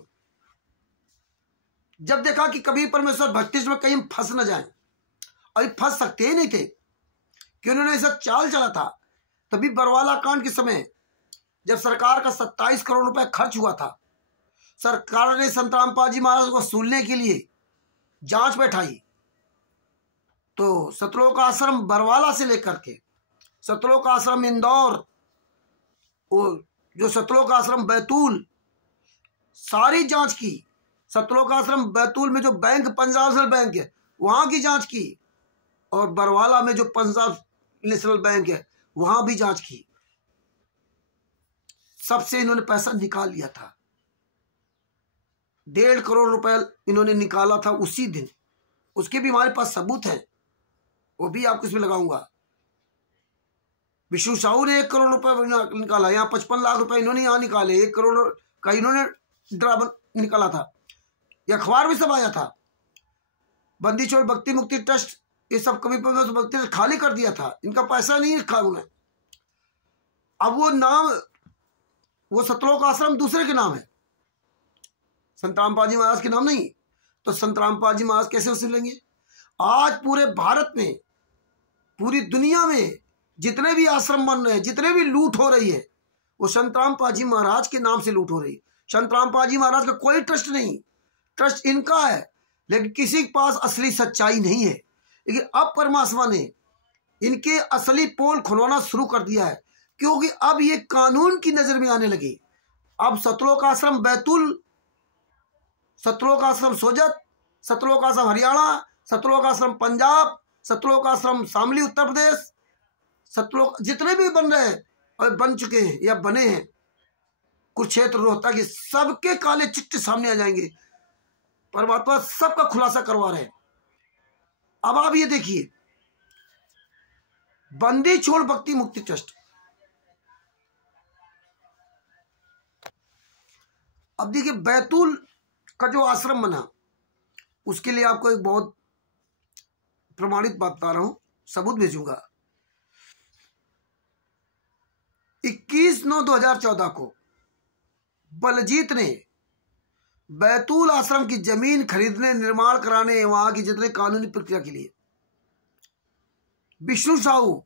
जब देखा कि कबीर परमेश्वर भक्ति ट्रस्ट में कहीं हम फंस न जाए, और फंस सकते ही नहीं थे कि उन्होंने ऐसा चाल चला था, तभी बरवाला कांड के समय जब सरकार का 27 करोड़ रुपए खर्च हुआ था, सरकार ने संत रामपाल जी महाराज को वसूलने के लिए जांच बैठाई। तो सतलोक आश्रम बरवाला से लेकर के सतलोक आश्रम इंदौर, जो सतलोक आश्रम बैतूल, सारी जांच की। सतलोक आश्रम बैतूल में जो बैंक पंजाब नेशनल बैंक है वहां की जांच की, और बरवाला में जो पंजाब नेशनल बैंक है वहां भी जांच की। सबसे इन्होंने पैसा निकाल लिया था। 1.5 करोड़ रुपए इन्होंने निकाला था उसी दिन। उसके भी हमारे पास सबूत है, वो भी आपको इसमें लगाऊंगा। विष्णु साहू ने 1 करोड़ रुपए निकाला, यहाँ 55 लाख रुपए इन्होंने यहाँ निकाले, 1 करोड़ का इन्होंने ड्रामा निकाला था। ये अखबार में सब आया था। बंदी छोड़ भक्ति मुक्ति ट्रस्ट ये सब कबीर परमेश्वर भक्ति ट्रस्ट खाली कर दिया था, इनका पैसा नहीं रखा उन्हें। अब वो नाम, वो सतलोक आश्रम दूसरे के नाम है, संत रामपाल जी महाराज के नाम नहीं। तो संत रामपाल जी महाराज कैसे वसूलेंगे? आज पूरे भारत में, पूरी दुनिया में जितने भी आश्रम बन रहे हैं, जितने भी लूट हो रही है, वो संत रामपाल जी महाराज के नाम से लूट हो रही है। संत रामपाल जी महाराज का कोई ट्रस्ट नहीं, ट्रस्ट इनका है, लेकिन किसी के पास असली सच्चाई नहीं है। लेकिन अब परमात्मा ने इनके असली पोल खुलवाना शुरू कर दिया है, क्योंकि अब ये कानून की नजर में आने लगे। अब सतलोक आश्रम बैतूल, सतलोक आश्रम सोजत, सतलोक आश्रम हरियाणा, सतलोक आश्रम पंजाब, सतलोक आश्रम शामली उत्तर प्रदेश, सतलोक जितने भी बन रहे हैं और बन चुके हैं या बने हैं, कुरुक्षेत्र, रोहतक, ये सबके काले चिट्टे सामने आ जाएंगे। परमात्मा सबका खुलासा करवा रहे हैं। अब आप ये देखिए, बंदी छोड़ भक्ति मुक्ति ट्रस्ट, अब देखिए बैतूल का जो आश्रम बना, उसके लिए आपको एक बहुत प्रमाणित बात बता रहा हूं, सबूत भेजूंगा। 21/9/2014 को बलजीत ने बैतूल आश्रम की जमीन खरीदने, निर्माण कराने, वहां की जितने कानूनी प्रक्रिया के लिए विष्णु साहू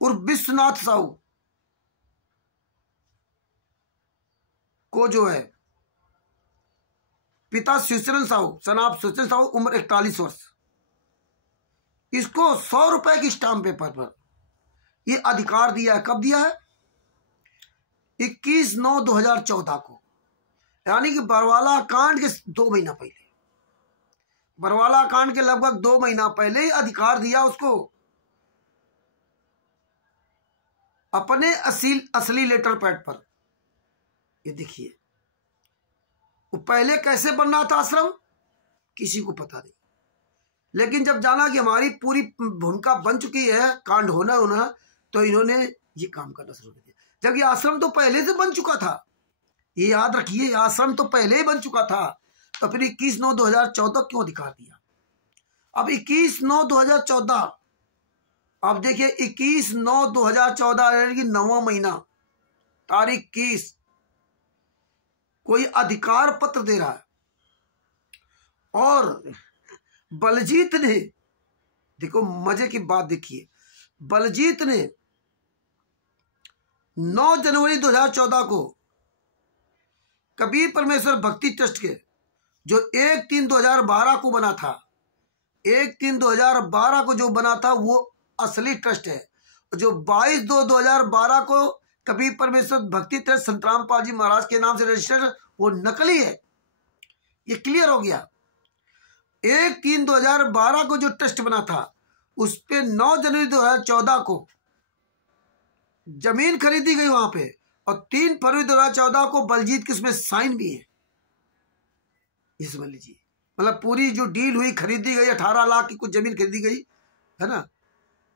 और विश्वनाथ साहू को, जो है पिता शिवचरण साहू, सनाब शिवचरण साहू, उम्र 41 वर्ष, इसको 100 रुपए की स्टाम्प पेपर पर ये अधिकार दिया है। कब दिया है? 21/9/2014 को, यानी कि बरवाला कांड के 2 महीना पहले, बरवाला कांड के लगभग 2 महीना पहले ही अधिकार दिया उसको, अपने असली लेटर पैड पर। ये देखिए, वो पहले कैसे बनना था आश्रम किसी को पता नहीं, लेकिन जब जाना कि हमारी पूरी भूमिका बन चुकी है, कांड होना, तो इन्होंने ये काम करना शुरू कर दिया। जब ये आश्रम तो पहले से बन चुका था, ये याद रखिए, आश्रम तो पहले ही बन चुका था, तो फिर 21/9/2014 क्यों अधिकार दिया? अब 21/9/2014, अब देखिए 21/9/2014 यानी कि 9वां महीना, तारीख 21, कोई अधिकार पत्र दे रहा है। और बलजीत ने, देखो मजे की बात देखिए, बलजीत ने 9 जनवरी 2014 को कबीर परमेश्वर भक्ति ट्रस्ट के, जो 1/3/2012 को बना था, 1/3/2012 को जो बना था वो असली ट्रस्ट है। जो 22/2/2012 को कबीर परमेश्वर भक्ति ट्रस्ट संत रामपाल जी महाराज के नाम से रजिस्टर्ड, वो नकली है। ये क्लियर हो गया। 1/3/2012 को जो ट्रस्ट बना था, उस पे 9 जनवरी 2014 को जमीन खरीदी गई वहां पे, और 3 फरवरी 2014 को बलजीत के उसमें साइन भी है। ये समझ लीजिए, मतलब पूरी जो डील हुई, खरीदी गई, 18 लाख की कुछ जमीन खरीदी गई है ना,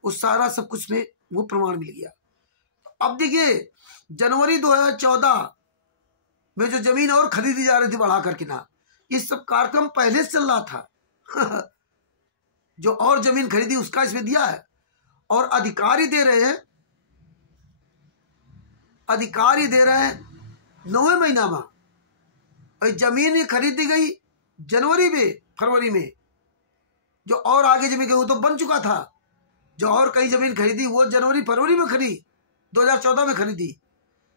उस सारा सब कुछ में वो प्रमाण मिल गया। अब देखिए, जनवरी 2014 में जो जमीन और खरीदी जा रही थी बढ़ा करके ना, ये सब कार्यक्रम पहले से चल रहा था। जो और जमीन खरीदी उसका इसमें दिया है। और अधिकारी दे रहे हैं 9वें महीना में। और जमीन खरीदी गई जनवरी में, फरवरी में। जो और आगे जमीन वो तो बन चुका था। जो और कई जमीन खरीदी वो जनवरी फरवरी में खरीदी, 2014 में खरीदी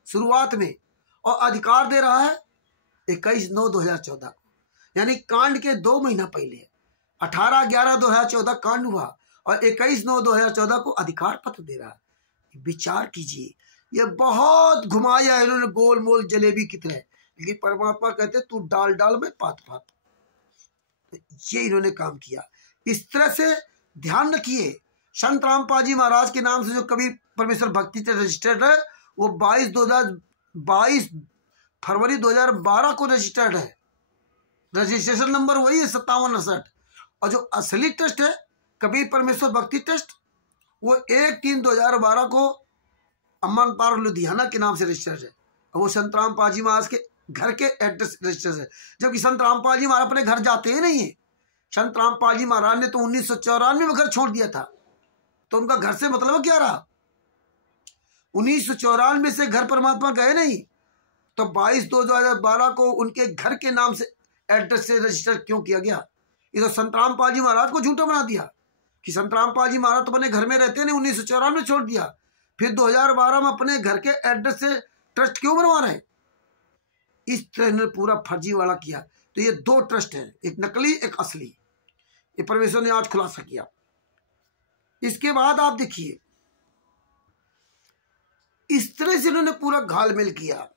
शुरुआत में। और अधिकार दे रहा है 21/9/2014 को, यानी कांड के 2 महीना पहले 18/11/2014 कांड हुआ और 21/9/2014 को अधिकार पत्र दे रहा है। विचार कीजिए, ये बहुत घुमाया इन्होंने गोल मोल जलेबी की तरह, लेकिन परमात्मा कहते तू डाल डाल में पात पात। ये इन्होंने काम किया। इस तरह से ध्यान रखिए, संत रामपाल जी महाराज के नाम से जो कबीर परमेश्वर भक्ति रजिस्टर्ड है वो 22 फरवरी 2012 को रजिस्टर्ड है। रजिस्ट्रेशन नंबर वही है 5768। और जो असली ट्रस्ट है कबीर परमेश्वर भक्ति ट्रस्ट वो 1/3/2012 को अम्मान पार्क लुधियाना के नाम से रजिस्टर्ड है। और वो संत रामपाल जी महाराज के घर के एड्रेस रजिस्टर्ड है। जबकि संत रामपाल जी महाराज अपने घर जाते ही नहीं है। संत रामपाल जी महाराज ने तो 1994 में घर छोड़ दिया था, तो उनका घर से मतलब क्या रहा? 1994 से घर परमात्मा गए नहीं, तो 22/2/2012 को उनके घर के नाम से एड्रेस से रजिस्टर क्यों किया गया? ये तो संत रामपाल जी महाराज को झूठा बना दिया कि संत रामपाल जी महाराज तो अपने घर में रहते नहीं, 1994 में छोड़ दिया, फिर 2012 में अपने घर के एड्रेस से ट्रस्ट क्यों बनवा रहे हैं? इस तरह ने पूरा फर्जी वाला किया। तो ये 2 ट्रस्ट हैं, एक नकली एक असली। ये परमेश्वर ने आज खुलासा किया। इसके बाद आप देखिए, इस तरह से इन्होंने पूरा घालमेल किया,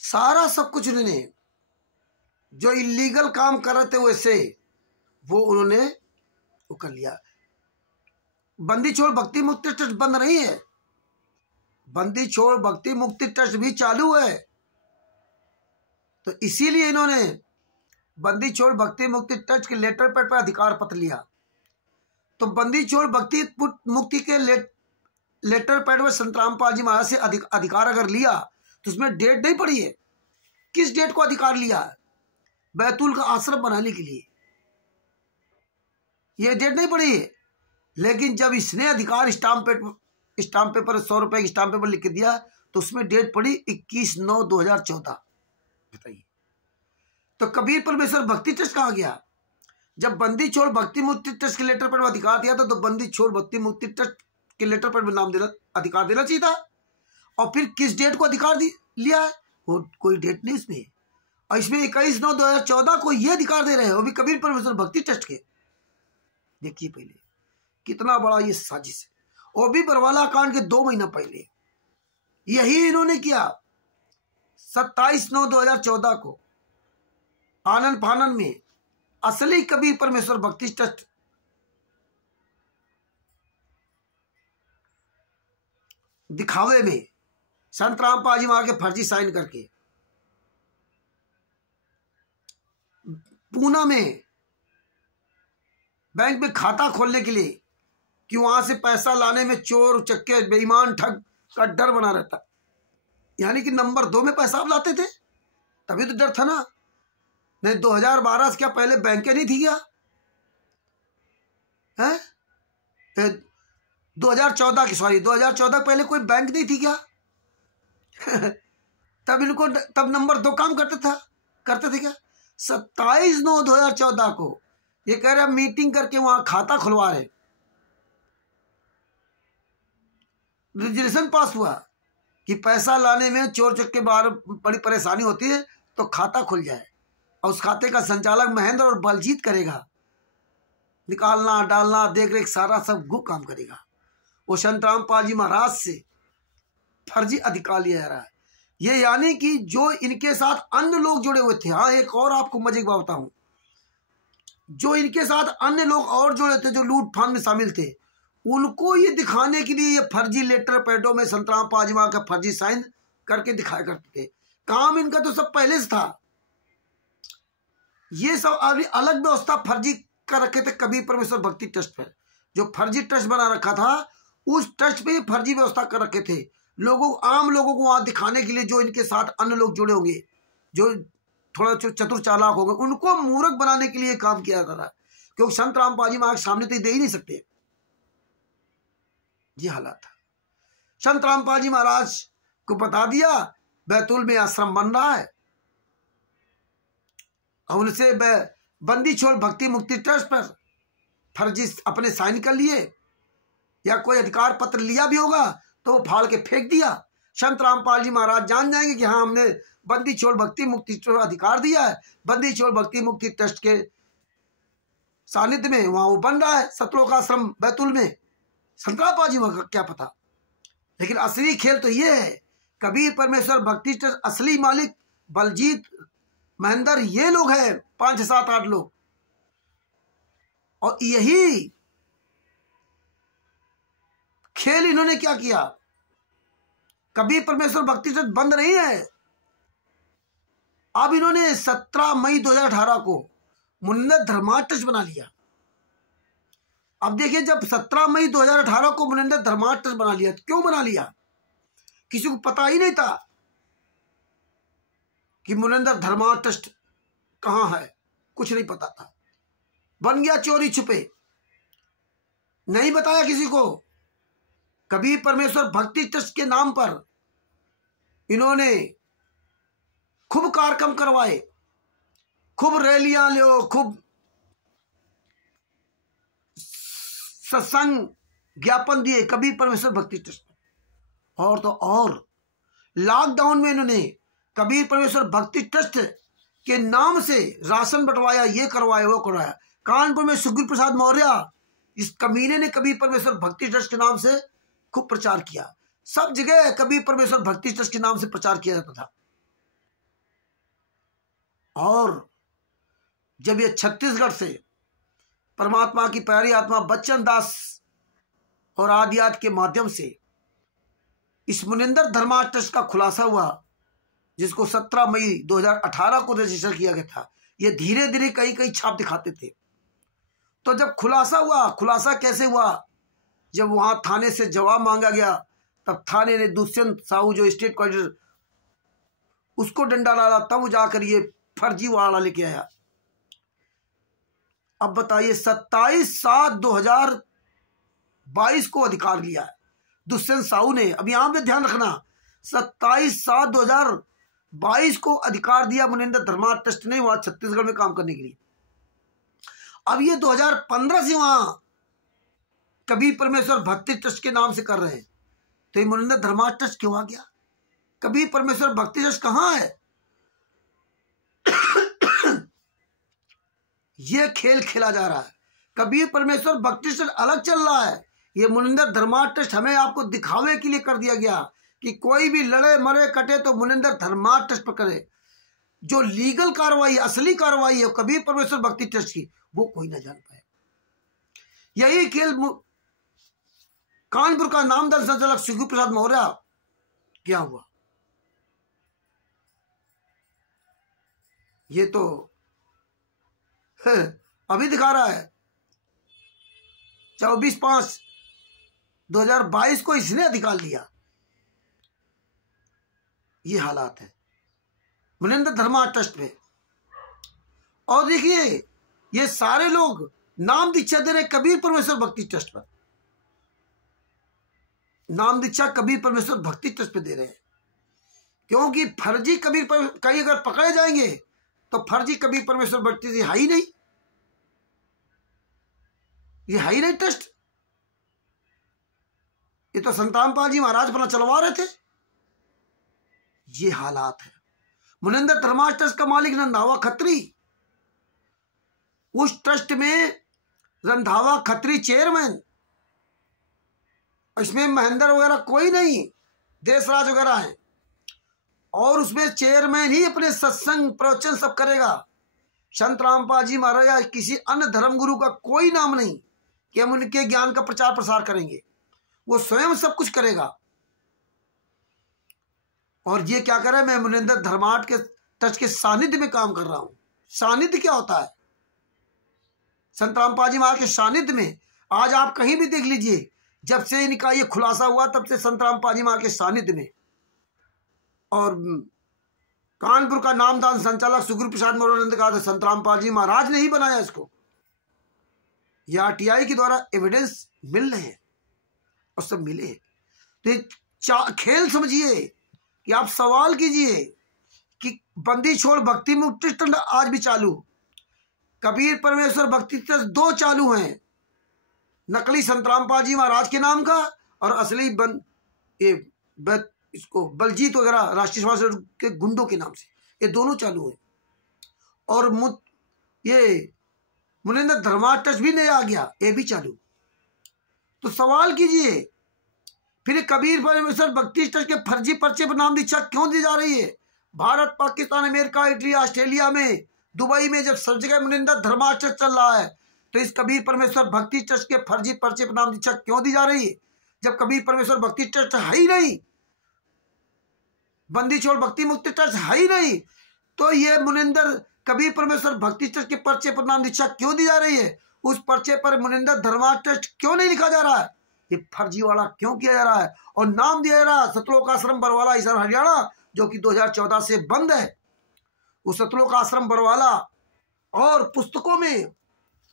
सारा सब कुछ उन्होंने जो इलीगल काम कर रहे थे वैसे वो उन्होंने वो कर लिया। बंदी छोड़ भक्ति मुक्ति ट्रस्ट बंद नहीं है, बंदी छोड़ भक्ति मुक्ति ट्रस्ट भी चालू है। तो इसीलिए इन्होंने बंदी छोड़ भक्ति मुक्ति ट्रस्ट के लेटर पैड पर अधिकार पत्र लिया। तो बंदी छोड़ भक्ति मुक्ति के लेटर पैड में संत रामपाल जी महाराज से अधिकार अगर लिया तो उसमें डेट नहीं पड़ी है। किस डेट को अधिकार लिया? बैतूल का आश्रम बनाने के लिए, ये डेट नहीं पड़ी है। लेकिन जब इसने अधिकार स्टाम्प पेपर 100 रुपए की स्टाम्प पेपर लिख के दिया तो उसमें डेट पड़ी 21/9/2014। बताइए, तो कबीर परमेश्वर भक्ति ट्रस्ट कहाँ गया? जब बंदी छोड़ भक्ति मुक्ति ट्रस्ट के लेटर पर अधिकार दिया था तो बंदी छोड़ भक्ति मुक्ति ट्रस्ट के लेटर पर नाम देना अधिकार देना चाहिए था। और फिर किस डेट को अधिकार लिया है? वो कोई डेट नहीं इसमें। और इसमें 21/9/2014 को ये अधिकार दे रहे हैं, वो भी कबीर परमेश्वर भक्ति ट्रस्ट के। देखिए पहले कितना बड़ा ये साजिश है। वो भी बरवाला कांड के 2 महीना पहले यही इन्होंने किया। 27/9/2014 को आनंद फानन में असली कबीर परमेश्वर भक्ति ट्रस्ट दिखावे में संत रामपाल जी महाराज के फर्जी साइन करके पूना में बैंक में खाता खोलने के लिए कि वहां से पैसा लाने में चोर उचक्के बेईमान ठग का डर बना रहता, यानी कि नंबर 2 में पैसा आप लाते थे, तभी तो डर था ना। नहीं 2012 से क्या पहले बैंकें नहीं थी क्या? है 2014 पहले कोई बैंक नहीं थी क्या? तब नंबर 2 काम करते थे क्या? 27/9/2014 को ये कह रहे मीटिंग करके वहां खाता खुलवा रहे, रेजोल्यूशन पास हुआ कि पैसा लाने में चोर चक्के बाहर बड़ी परेशानी होती है तो खाता खुल जाए और उस खाते का संचालक महेंद्र और बलजीत करेगा, निकालना डालना देख रेख सारा सब वो काम करेगा। वो संत रामपाल जी महाराज से फर्जी अधिकार लिया जा रहा है। ये यानी कि जो इनके साथ अन्य लोग जुड़े हुए थे। हाँ, एक और आपको मजे की बात बताऊं, जो इनके साथ अन्य लोग और जुड़े थे जो लूट फान में शामिल थे, उनको ये दिखाने के लिए ये फर्जी लेटर पैडों में संत रामपाल जी महाराज का फर्जी साइन करके दिखाया करते थे। काम इनका तो सब पहले से था। ये सब अभी अलग व्यवस्था फर्जी कर रखे थे कबीर परमेश्वर भक्ति ट्रस्ट पर। जो फर्जी ट्रस्ट बना रखा था उस ट्रस्ट पे फर्जी व्यवस्था कर रखे थे। आम लोगों को वहां दिखाने के लिए जो इनके साथ अन्य लोग जुड़े होंगे, जो थोड़ा चतुर चालाक हो गए, उनको मूर्ख बनाने के लिए काम किया जा रहा है, क्योंकि संत रामपाल जी महाराज सामने तो दे ही नहीं सकते। ये हालात है। संत रामपाल जी महाराज को बता दिया बैतूल में आश्रम बन रहा है, और उनसे बंदी छोड़ भक्ति मुक्ति ट्रस्ट पर फर्जी अपने साइन कर लिए, या कोई अधिकार पत्र लिया भी होगा तो वो फाड़ के फेंक दिया। संत रामपाल जी महाराज जान जाएंगे कि हाँ, हमने बंदी छोड़ भक्ति मुक्ति ट्रस्ट अधिकार दिया है, बंदी छोड़ भक्ति मुक्ति ट्रस्ट के सानिध्य में वहां वो बन रहा है सतलोक आश्रम बैतूल में। संत रामपाल जी का क्या पता। लेकिन असली खेल तो ये है, कबीर परमेश्वर भक्ति ट्रस्ट असली मालिक बलजीत महेंद्र ये लोग हैं, 5 7 8 लोग, और यही खेल इन्होंने क्या किया। कबीर परमेश्वर भक्ति ट्रस्ट बंद नहीं है। अब इन्होंने 17 मई 2018 को मुनिंदर धर्मार्थ ट्रस्ट बना लिया। अब देखिए, जब 17 मई 2018 को मुनिंदर धर्मार्थ ट्रस्ट बना लिया, तो क्यों बना लिया? किसी को पता ही नहीं था कि मुनिंदर धर्मार्थ ट्रस्ट कहां है, कुछ नहीं पता था। बन गया चोरी छुपे, नहीं बताया किसी को। कबीर परमेश्वर भक्ति ट्रस्ट के नाम पर इन्होंने खूब कार्यक्रम करवाए, खूब रैलियां लो, खूब सत्संग ज्ञापन दिए कबीर परमेश्वर भक्ति ट्रस्ट। और तो और लॉकडाउन में इन्होंने कबीर परमेश्वर भक्ति ट्रस्ट के नाम से राशन बंटवाया, ये करवाया वो करवाया। कानपुर में सुखबीर प्रसाद मौर्य इस कमीने ने कबीर परमेश्वर भक्ति ट्रस्ट के नाम से खूब प्रचार किया। सब जगह कबीर परमेश्वर भक्ति ट्रस्ट के नाम से प्रचार किया जाता था। और जब ये छत्तीसगढ़ से परमात्मा की प्यारी आत्मा बच्चन दास और आदियात के माध्यम से इस मुनिंदर धर्मार्थ ट्रस्ट का खुलासा हुआ, जिसको 17 मई 2018 को रजिस्टर किया गया था, ये धीरे धीरे कई कई छाप दिखाते थे। तो जब खुलासा हुआ, खुलासा कैसे हुआ? जब वहां थाने से जवाब मांगा गया, तब थाने ने दुष्यंत साहू जो स्टेट कोऑर्डिनेटर उसको डंडा डाला, तब जाकर ये फर्जी वाला लेके आया। अब बताइए, 27/7/2022 को अधिकार लिया है दुष्यंत साहू ने। अब यहां पे ध्यान रखना, 27/7/2022 को अधिकार दिया मुनिंदर धर्मार्थ ट्रस्ट ने वहां छत्तीसगढ़ में काम करने के लिए। अब ये 2015 से वहां कबीर परमेश्वर भक्ति ट्रस्ट के नाम से कर रहे हैं, तो ये मुनिंदर धर्मार्थ ट्रस्ट क्यों आ गया? कबीर परमेश्वर भक्ति ट्रस्ट कहां है? ये खेल खेला जा रहा है। कबीर परमेश्वर भक्ति ट्रस्ट अलग चल रहा है, ये मुनिंदर धर्मार्थ ट्रस्ट हमें आपको दिखावे के लिए कर दिया गया कि कोई भी लड़े मरे कटे तो मुनिंदर धर्मार्थ ट्रस्ट पर करे। जो लीगल कार्रवाई, असली कार्रवाई है कबीर परमेश्वर भक्ति ट्रस्ट की, वो कोई ना जान पाए। यही खेल कानपुर का नामदार संचालक सुखबीर प्रसाद मौर्य क्या हुआ? ये तो अभी दिखा रहा है 24/5/2022 को इसने अधिकार लिया। ये हालात है मुनिंदर धर्मार्थ ट्रस्ट पे। और देखिए, ये सारे लोग नाम दीक्षा दे रहे कबीर परमेश्वर भक्ति ट्रस्ट पर, नाम दीक्षा कबीर परमेश्वर भक्ति ट्रस्ट पे दे रहे हैं, क्योंकि फर्जी कबीर पर कहीं अगर पकड़े जाएंगे तो फर्जी कबीर परमेश्वर भक्ति है ही नहीं, ये है ही नहीं ट्रस्ट। ये तो संत रामपाल जी महाराज अपना चलवा रहे थे। ये हालात है। मुनिंदर धर्मार्थ ट्रस्ट का मालिक रंधावा खत्री, उस ट्रस्ट में रंधावा खत्री चेयरमैन, इसमें महेंद्र वगैरह कोई नहीं, देशराज वगैरह है, और उसमें चेयरमैन ही अपने सत्संग प्रवचन सब करेगा। संत रामपाल जी महाराज या किसी अन्य धर्मगुरु का कोई नाम नहीं कि हम उनके ज्ञान का प्रचार प्रसार करेंगे, वो स्वयं सब कुछ करेगा। और ये क्या करे, मैं मुनिंदर धर्मार्थ के ट्रस्ट के सानिध्य में काम कर रहा हूं। सानिध्य क्या होता है? संत रामपाल जी महाराज के सानिध्य में आज आप कहीं भी देख लीजिए, जब से इनका ये खुलासा हुआ तब से संत रामपाल जी महाराज के सानिध्य में। और कानपुर का नामदान संचालक सुखबीर प्रसाद मौर्य ने कहा था संत रामपाल जी महाराज ने ही बनाया इसको। यह आरटीआई के द्वारा एविडेंस मिल रहे हैं और सब मिले। तो ये खेल समझिए कि आप सवाल कीजिए कि बंदी छोड़ भक्ति मुक्ति ट्रस्ट आज भी चालू, कबीर परमेश्वर भक्ति ट्रस्ट 2 चालू हैं, नकली संत रामपाल जी महाराज के नाम का और असली इसको बलजीत वगैरह राष्ट्रीय समाज के गुंडों के नाम से, ये दोनों चालू हैं। और ये मुनिंदर धर्मा ट्रस्ट भी नया आ गया, ये भी चालू। तो सवाल कीजिए फिर कबीर परमेश्वर भक्ति ट्रस्ट के फर्जी पर्चे पर नाम दीक्षा क्यों दी जा रही है? Bharat, Pakistan, America, Italy, Australia में, दुबई में जब सब जगह मुनिंदर धर्मा ट्रस्ट चल रहा है, तो इस कबीर परमेश्वर भक्ति ट्रस्ट के फर्जी पर्चे पर नाम दीक्षा क्यों दी जा रही है? जब कबीर परमेश्वर भक्ति ट्रस्ट है ही नहीं, बंदी छोड़ भक्ति मुक्ति ट्रस्ट है ही नहीं, तो ये मुनिंदर कबीर परमेश्वर भक्ति ट्रस्ट के पर्चे पर नाम दीक्षा क्यों दी जा रही है? उस पर्चे पर मुनिंदर धर्मा ट्रस्ट क्यों नहीं लिखा जा रहा है? ये फर्जी वाला क्यों किया जा रहा है? और नाम दिया जा रहा है सतलोक आश्रम बरवाला हिसार हरियाणा, जो कि 2014 से बंद है। वो सतलोक आश्रम बरवाला और पुस्तकों में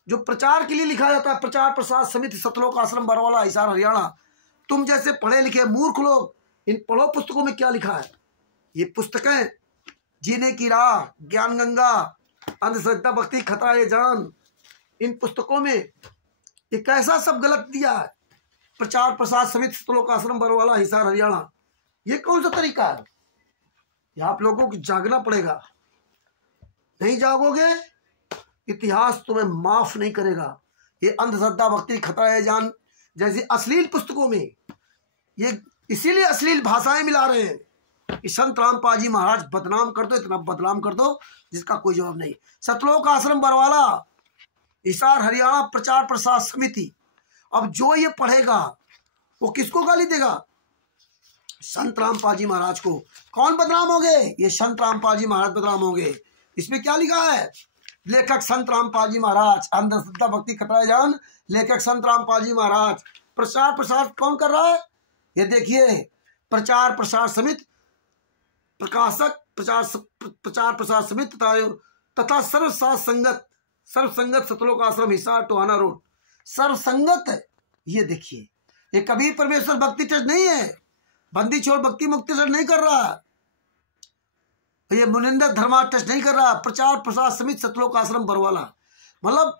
जो प्रचार के लिए लिखा जाता है, प्रचार प्रसार समिति सतलोक आश्रम बरवाला हिसार हरियाणा, तुम जैसे पढ़े लिखे मूर्ख लोग इन पढ़ो पुस्तकों में क्या लिखा है। ये पुस्तकें जीने की राह, ज्ञान गंगा, अंधश्रद्धा भक्ति खतरा ये जान, इन पुस्तकों में ये कैसा सब गलत दिया है। प्रचार प्रसार समिति सतलोक आश्रम बरवाला हिसार हरियाणा, ये कौन सा तरीका है? ये आप लोगों को जागना पड़ेगा। नहीं जागोगे इतिहास तुम्हें माफ नहीं करेगा। ये अंधश्रद्धा भक्ति खतरा है जान जैसी अश्लील पुस्तकों में ये इसीलिए अश्लील भाषाएं मिला रहे हैं कि संत रामपाल जी महाराज बदनाम कर दो, इतना बदनाम कर दो जिसका कोई जवाब नहीं। सतलोक आश्रम बरवाला हिसार हरियाणा प्रचार प्रसार समिति, अब जो ये पढ़ेगा वो किसको गाली देगा? संत रामपाल जी महाराज को। कौन बदनाम होंगे? ये संत रामपाल जी महाराज बदनाम होंगे। इसमें क्या लिखा है? लेखक संत रामपाल जी महाराज, अंधश्रद्धा भक्ति खतरा जान, लेखक संत रामपाल जी महाराज। प्रचार प्रसार कौन कर रहा है? ये देखिए, प्रचार प्रसार समिति, प्रकाशक प्रचार प्रसार समिति तथा सर्वसंगत सतलोक आश्रम हिसार टोहाना रोड, सर्वसंगत है। ये देखिए, ये कबीर परमेश्वर भक्ति ट्रस्ट नहीं है, बंदी छोड़ भक्ति मुक्ति ट्रस्ट नहीं कर रहा, ये मुनिंदर धर्मा ट्रस्ट नहीं कर रहा, प्रचार प्रसार समिति सतलोक आश्रम बरवाला। मतलब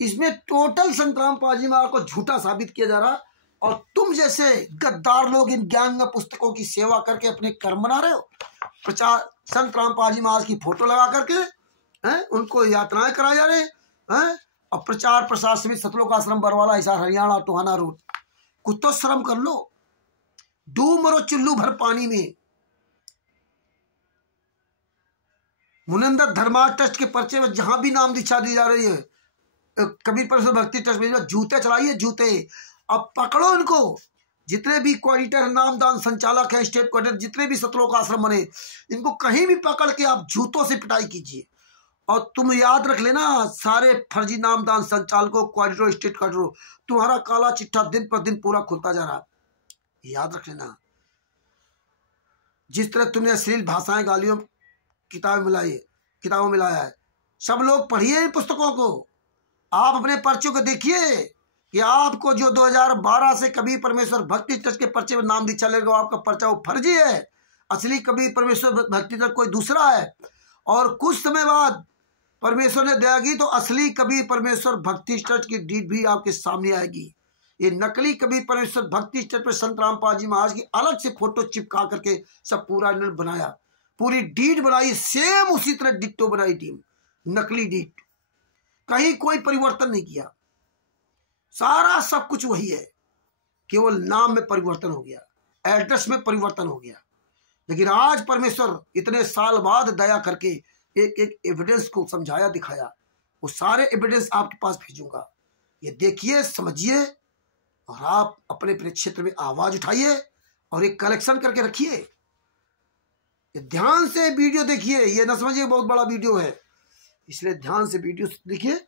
इसमें टोटल संत रामपाल जी महाराज को झूठा साबित किया जा रहा, और तुम जैसे गद्दार लोग इन ज्ञान पुस्तकों की सेवा करके अपने कर्म बना रहे हो। प्रचार संत रामपाल जी महाराज की फोटो लगा करके उनको यात्राएं कराई जा रहे हैं, और प्रचार प्रसार समिति सतलोक आश्रम बरवाला हिसार हरियाणा टोहाना रोड। कुछ तो शर्म कर लो, डूब मरो चुल्लू भर पानी में। मुनिंदर धर्मा ट्रस्ट के पर्चे में जहां भी नाम दीक्षा दी जा रही है, कबीर परमेश्वर भक्ति ट्रस्ट में जूते चलाइए, जूते। अब पकड़ो इनको, जितने भी कोऑर्डिनेटर नामदान संचालक हैं, स्टेट कोऑर्डिनेटर, जितने भी सतलोक आश्रम बने, इनको कहीं भी पकड़ के आप जूतों से पिटाई कीजिए। और तुम याद रख लेना, सारे फर्जी नामदान संचालकों, कोऑर्डिनेटर, स्टेट कोऑर्डिनेटर, तुम्हारा काला चिट्ठा दिन पर दिन पूरा खुलता जा रहा, याद रख लेना। जिस तरह तुमने अश्लील भाषाएं, गालियों किताबों में लाया है, सब लोग पढ़िए इन पुस्तकों को। आप अपने पर्चों को देखिए कि आपको जो 2012 से कबीर परमेश्वर भक्ति ट्रस्ट के पर्चे में नाम दीक्षा लेगा, आपका पर्चा वो फर्जी है। असली कबीर परमेश्वर भक्ति ट्रस्ट कोई दूसरा है। और कुछ समय बाद परमेश्वर ने दया की तो असली कबीर परमेश्वर भक्ति ट्रस्ट की डीड भी आपके सामने आएगी। ये नकली कबीर परमेश्वर भक्ति ट्रस्ट पर संत रामपाल जी महाराज की अलग से फोटो चिपका करके सब पूरा इन्होंने बनाया, पूरी डीड बनाई, सेम उसी तरह डिट्टो बनाई टीम, नकली डीड, कहीं कोई परिवर्तन नहीं किया, सारा सब कुछ वही है, केवल नाम में परिवर्तन हो गया, एड्रेस में परिवर्तन हो गया। लेकिन आज परमेश्वर इतने साल बाद दया करके एक एक एविडेंस को समझाया, दिखाया। वो सारे एविडेंस आपके पास भेजूंगा, ये देखिए, समझिए, और आप अपने अपने क्षेत्र में आवाज उठाइए और एक कलेक्शन करके रखिए। ये ध्यान से वीडियो देखिए, ये ना समझिए बहुत बड़ा वीडियो है, इसलिए ध्यान से वीडियो देखिए।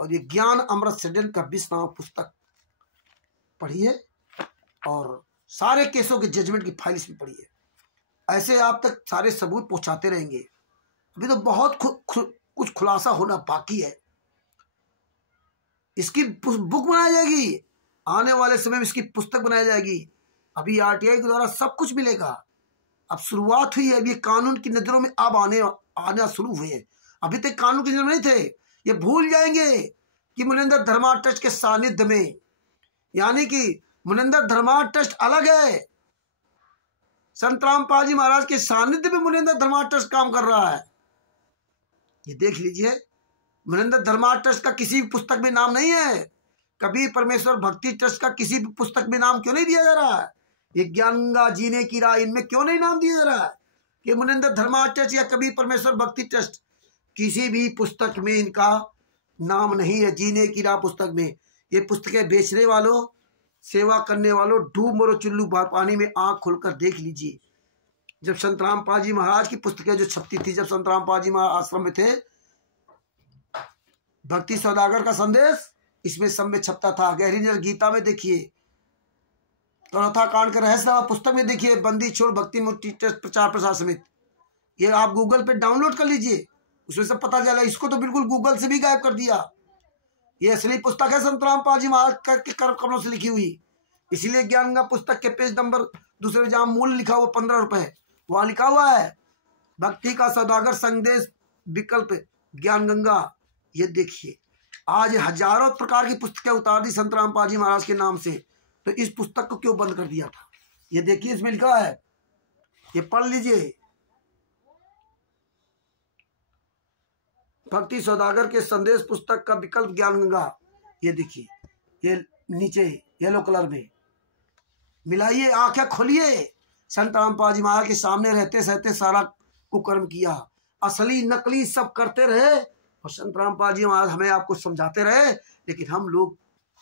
और ये ज्ञान अमृत सिडन का 20 नामक पुस्तक पढ़िए और सारे केसों के जजमेंट की फाइल इसमें पढ़िए। ऐसे आप तक सारे सबूत पहुंचाते रहेंगे। अभी तो बहुत कुछ खुलासा होना बाकी है। इसकी बुक बनाई जाएगी, आने वाले समय में इसकी पुस्तक बनाई जाएगी। अभी आरटीआई के द्वारा सब कुछ मिलेगा। अब शुरुआत हुई है, अभी कानून की नजरों में अब आना शुरू हुए हैं। अभी तक कानून की नजर में नहीं थे। ये भूल जाएंगे कि मुनिंदर धर्मा ट्रस्ट के सानिध्य में, यानी कि मुनिंदर धर्मा ट्रस्ट अलग है, संत रामपाल जी महाराज के सानिध्य में मुनिंदर धर्मा ट्रस्ट काम कर रहा है। ये देख लीजिए, मुनिंदर धर्मा ट्रस्ट का किसी भी पुस्तक में नाम नहीं है। कबीर परमेश्वर भक्ति ट्रस्ट का किसी भी पुस्तक में नाम क्यों नहीं दिया जा रहा है? ये ज्ञान गंगा, जीने की राह, इनमें क्यों नहीं नाम दिया जा रहा है कि मुनिंदर धर्मा ट्रस्ट या कबीर परमेश्वर भक्ति ट्रस्ट? किसी भी पुस्तक में इनका नाम नहीं है। जीने की राह पुस्तक में, ये पुस्तकें बेचने वालों, सेवा करने वालों, डूब मरो चुल्लू पानी में आंख खोलकर देख लीजिए। जब संत रामपाल जी महाराज की पुस्तकें जो छपती थी, जब संत रामपाल जी महाराज आश्रम में थे, भक्ति सौदागर का संदेश इसमें सब में छपता था। गहरी नजर गीता में देखिए, चौथा कांड का रहस्य पुस्तक में देखिए, बंदी छोड़ भक्ति मुक्ति ट्रस्ट प्रचार प्रसार समिति। ये आप गूगल पे डाउनलोड कर लीजिए, उसमें सब पता चला। इसको तो बिल्कुल गूगल से भी गायब कर दिया। ये असली पुस्तक है संत रामपाल जी महाराज के कर्म कमलों से लिखी हुई। इसीलिए ज्ञान गंगा पुस्तक के पेज नंबर दूसरे जहां मूल्य लिखा हुआ 15 रुपए, वहां लिखा हुआ है भक्ति का सौदागर संदेश विकल्प ज्ञान गंगा। ये देखिए, आज हजारों प्रकार की पुस्तकें उतार दी संत रामपाल जी महाराज के नाम से, तो इस पुस्तक को क्यों बंद कर दिया था? ये देखिए, इसमें लिखा है, ये पढ़ लीजिए। भक्ति सौदागर के संदेश पुस्तक का विकल्प ज्ञान गंगा। ये देखिए, ये नीचे येलो कलर में मिलाइए, आंखें खोलिए। संत रामपाल जी महाराज के सामने रहते सहते सारा कुकर्म किया, असली नकली सब करते रहे, और संत रामपाल जी महाराज हमें आपको समझाते रहे, लेकिन हम लोग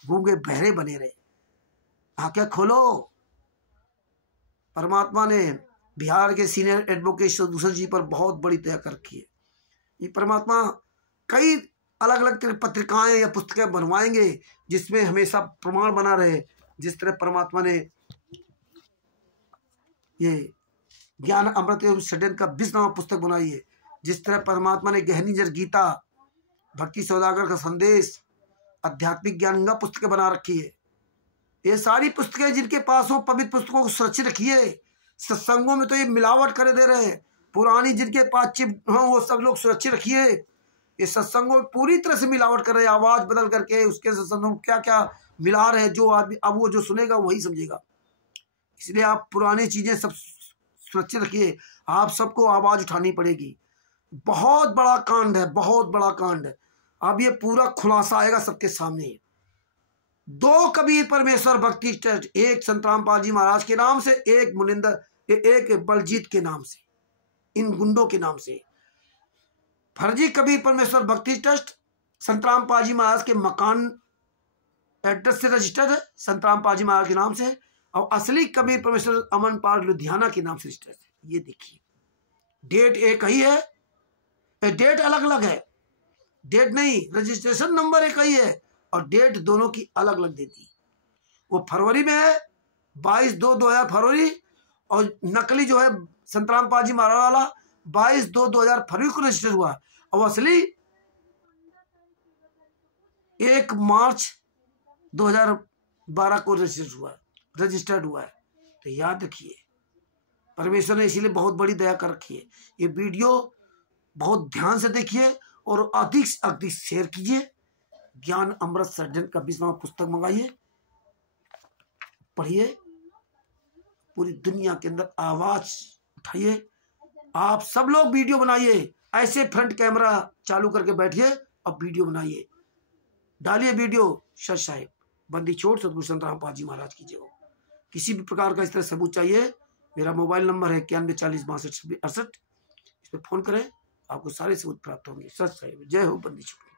गूंगे बहरे बने रहे। आंखें खोलो। परमात्मा ने बिहार के सीनियर एडवोकेट सदभूषण जी पर बहुत बड़ी दया कर रखी है। ये परमात्मा कई अलग अलग पत्रिकाएं या पुस्तकें बनवाएंगे जिसमें हमेशा प्रमाण बना रहे। जिस तरह परमात्मा ने ये ज्ञान अमृत एवं षड्यंत्र का 20वां पुस्तक बनाई है, जिस तरह परमात्मा ने गहरी नजर गीता, भक्ति सौदागर का संदेश, आध्यात्मिक ज्ञान गंगा पुस्तकें बना रखी है। ये सारी पुस्तकें जिनके पास हो, पवित्र पुस्तकों को सुरक्षित रखिए। सत्संगों में तो ये मिलावट करे दे रहे हैं। पुरानी जिनके पास चिप हो वो सब लोग सुरक्षित रखिए। ये सत्संगों में पूरी तरह से मिलावट कर रहे हैं, आवाज बदल करके उसके सत्संगों में क्या क्या मिला रहे हैं। जो आदमी अब वो जो सुनेगा वही समझेगा। इसलिए आप पुरानी चीजें सब सुरक्षित रखिए। आप सबको आवाज उठानी पड़ेगी। बहुत बड़ा कांड है, बहुत बड़ा कांड है। अब ये पूरा खुलासा आएगा सबके सामने। 2 कबीर परमेश्वर भक्ति ट्रस्ट, एक संत रामपाल जी महाराज के नाम से, एक मुनिंदर, एक बलजीत के नाम से, इन गुंडों के नाम से। फर्जी कबीर परमेश्वर भक्ति ट्रस्ट संत रामपाल जी महाराज के मकान एड्रेस से रजिस्टर्ड है, संत रामपाल जी महाराज के नाम से, और असली कबीर परमेश्वर अमन पार्क लुधियाना के नाम से रजिस्टर्ड है। ये देखिए, डेट एक ही है, डेट अलग अलग है। डेट नहीं, रजिस्ट्रेशन नंबर एक ही है, और डेट दोनों की अलग अलग देती। वो फरवरी में है, 22/2/2000 फरवरी, और नकली जो है संत रामपाल जी महाराज वाला 22/2/2000 फरवरी को रजिस्टर हुआ, और असली 1 मार्च 2012 को रजिस्टर्ड हुआ है। तो याद रखिए, परमेश्वर ने इसीलिए बहुत बड़ी दया कर रखी है। ये वीडियो बहुत ध्यान से देखिए और अधिक से अधिक शेयर कीजिए। ज्ञान अमृत षड्यंत्र का 20वां पुस्तक मंगाइए, पढ़िए, पूरी दुनिया के अंदर आवाज उठाइए। आप सब लोग वीडियो बनाइए, ऐसे फ्रंट कैमरा चालू करके बैठिए और वीडियो बनाइए, डालिए वीडियो। सच साहिब बंदी छोड़ सतगुरु संत रामपाल जी महाराज की जय हो। किसी भी प्रकार का इस तरह सबूत चाहिए, मेरा मोबाइल नंबर है 91 40 62 68। इस पर फोन करें, आपको सारे सबूत प्राप्त होंगे। सच साहिब जय हो। बंदी छोड़।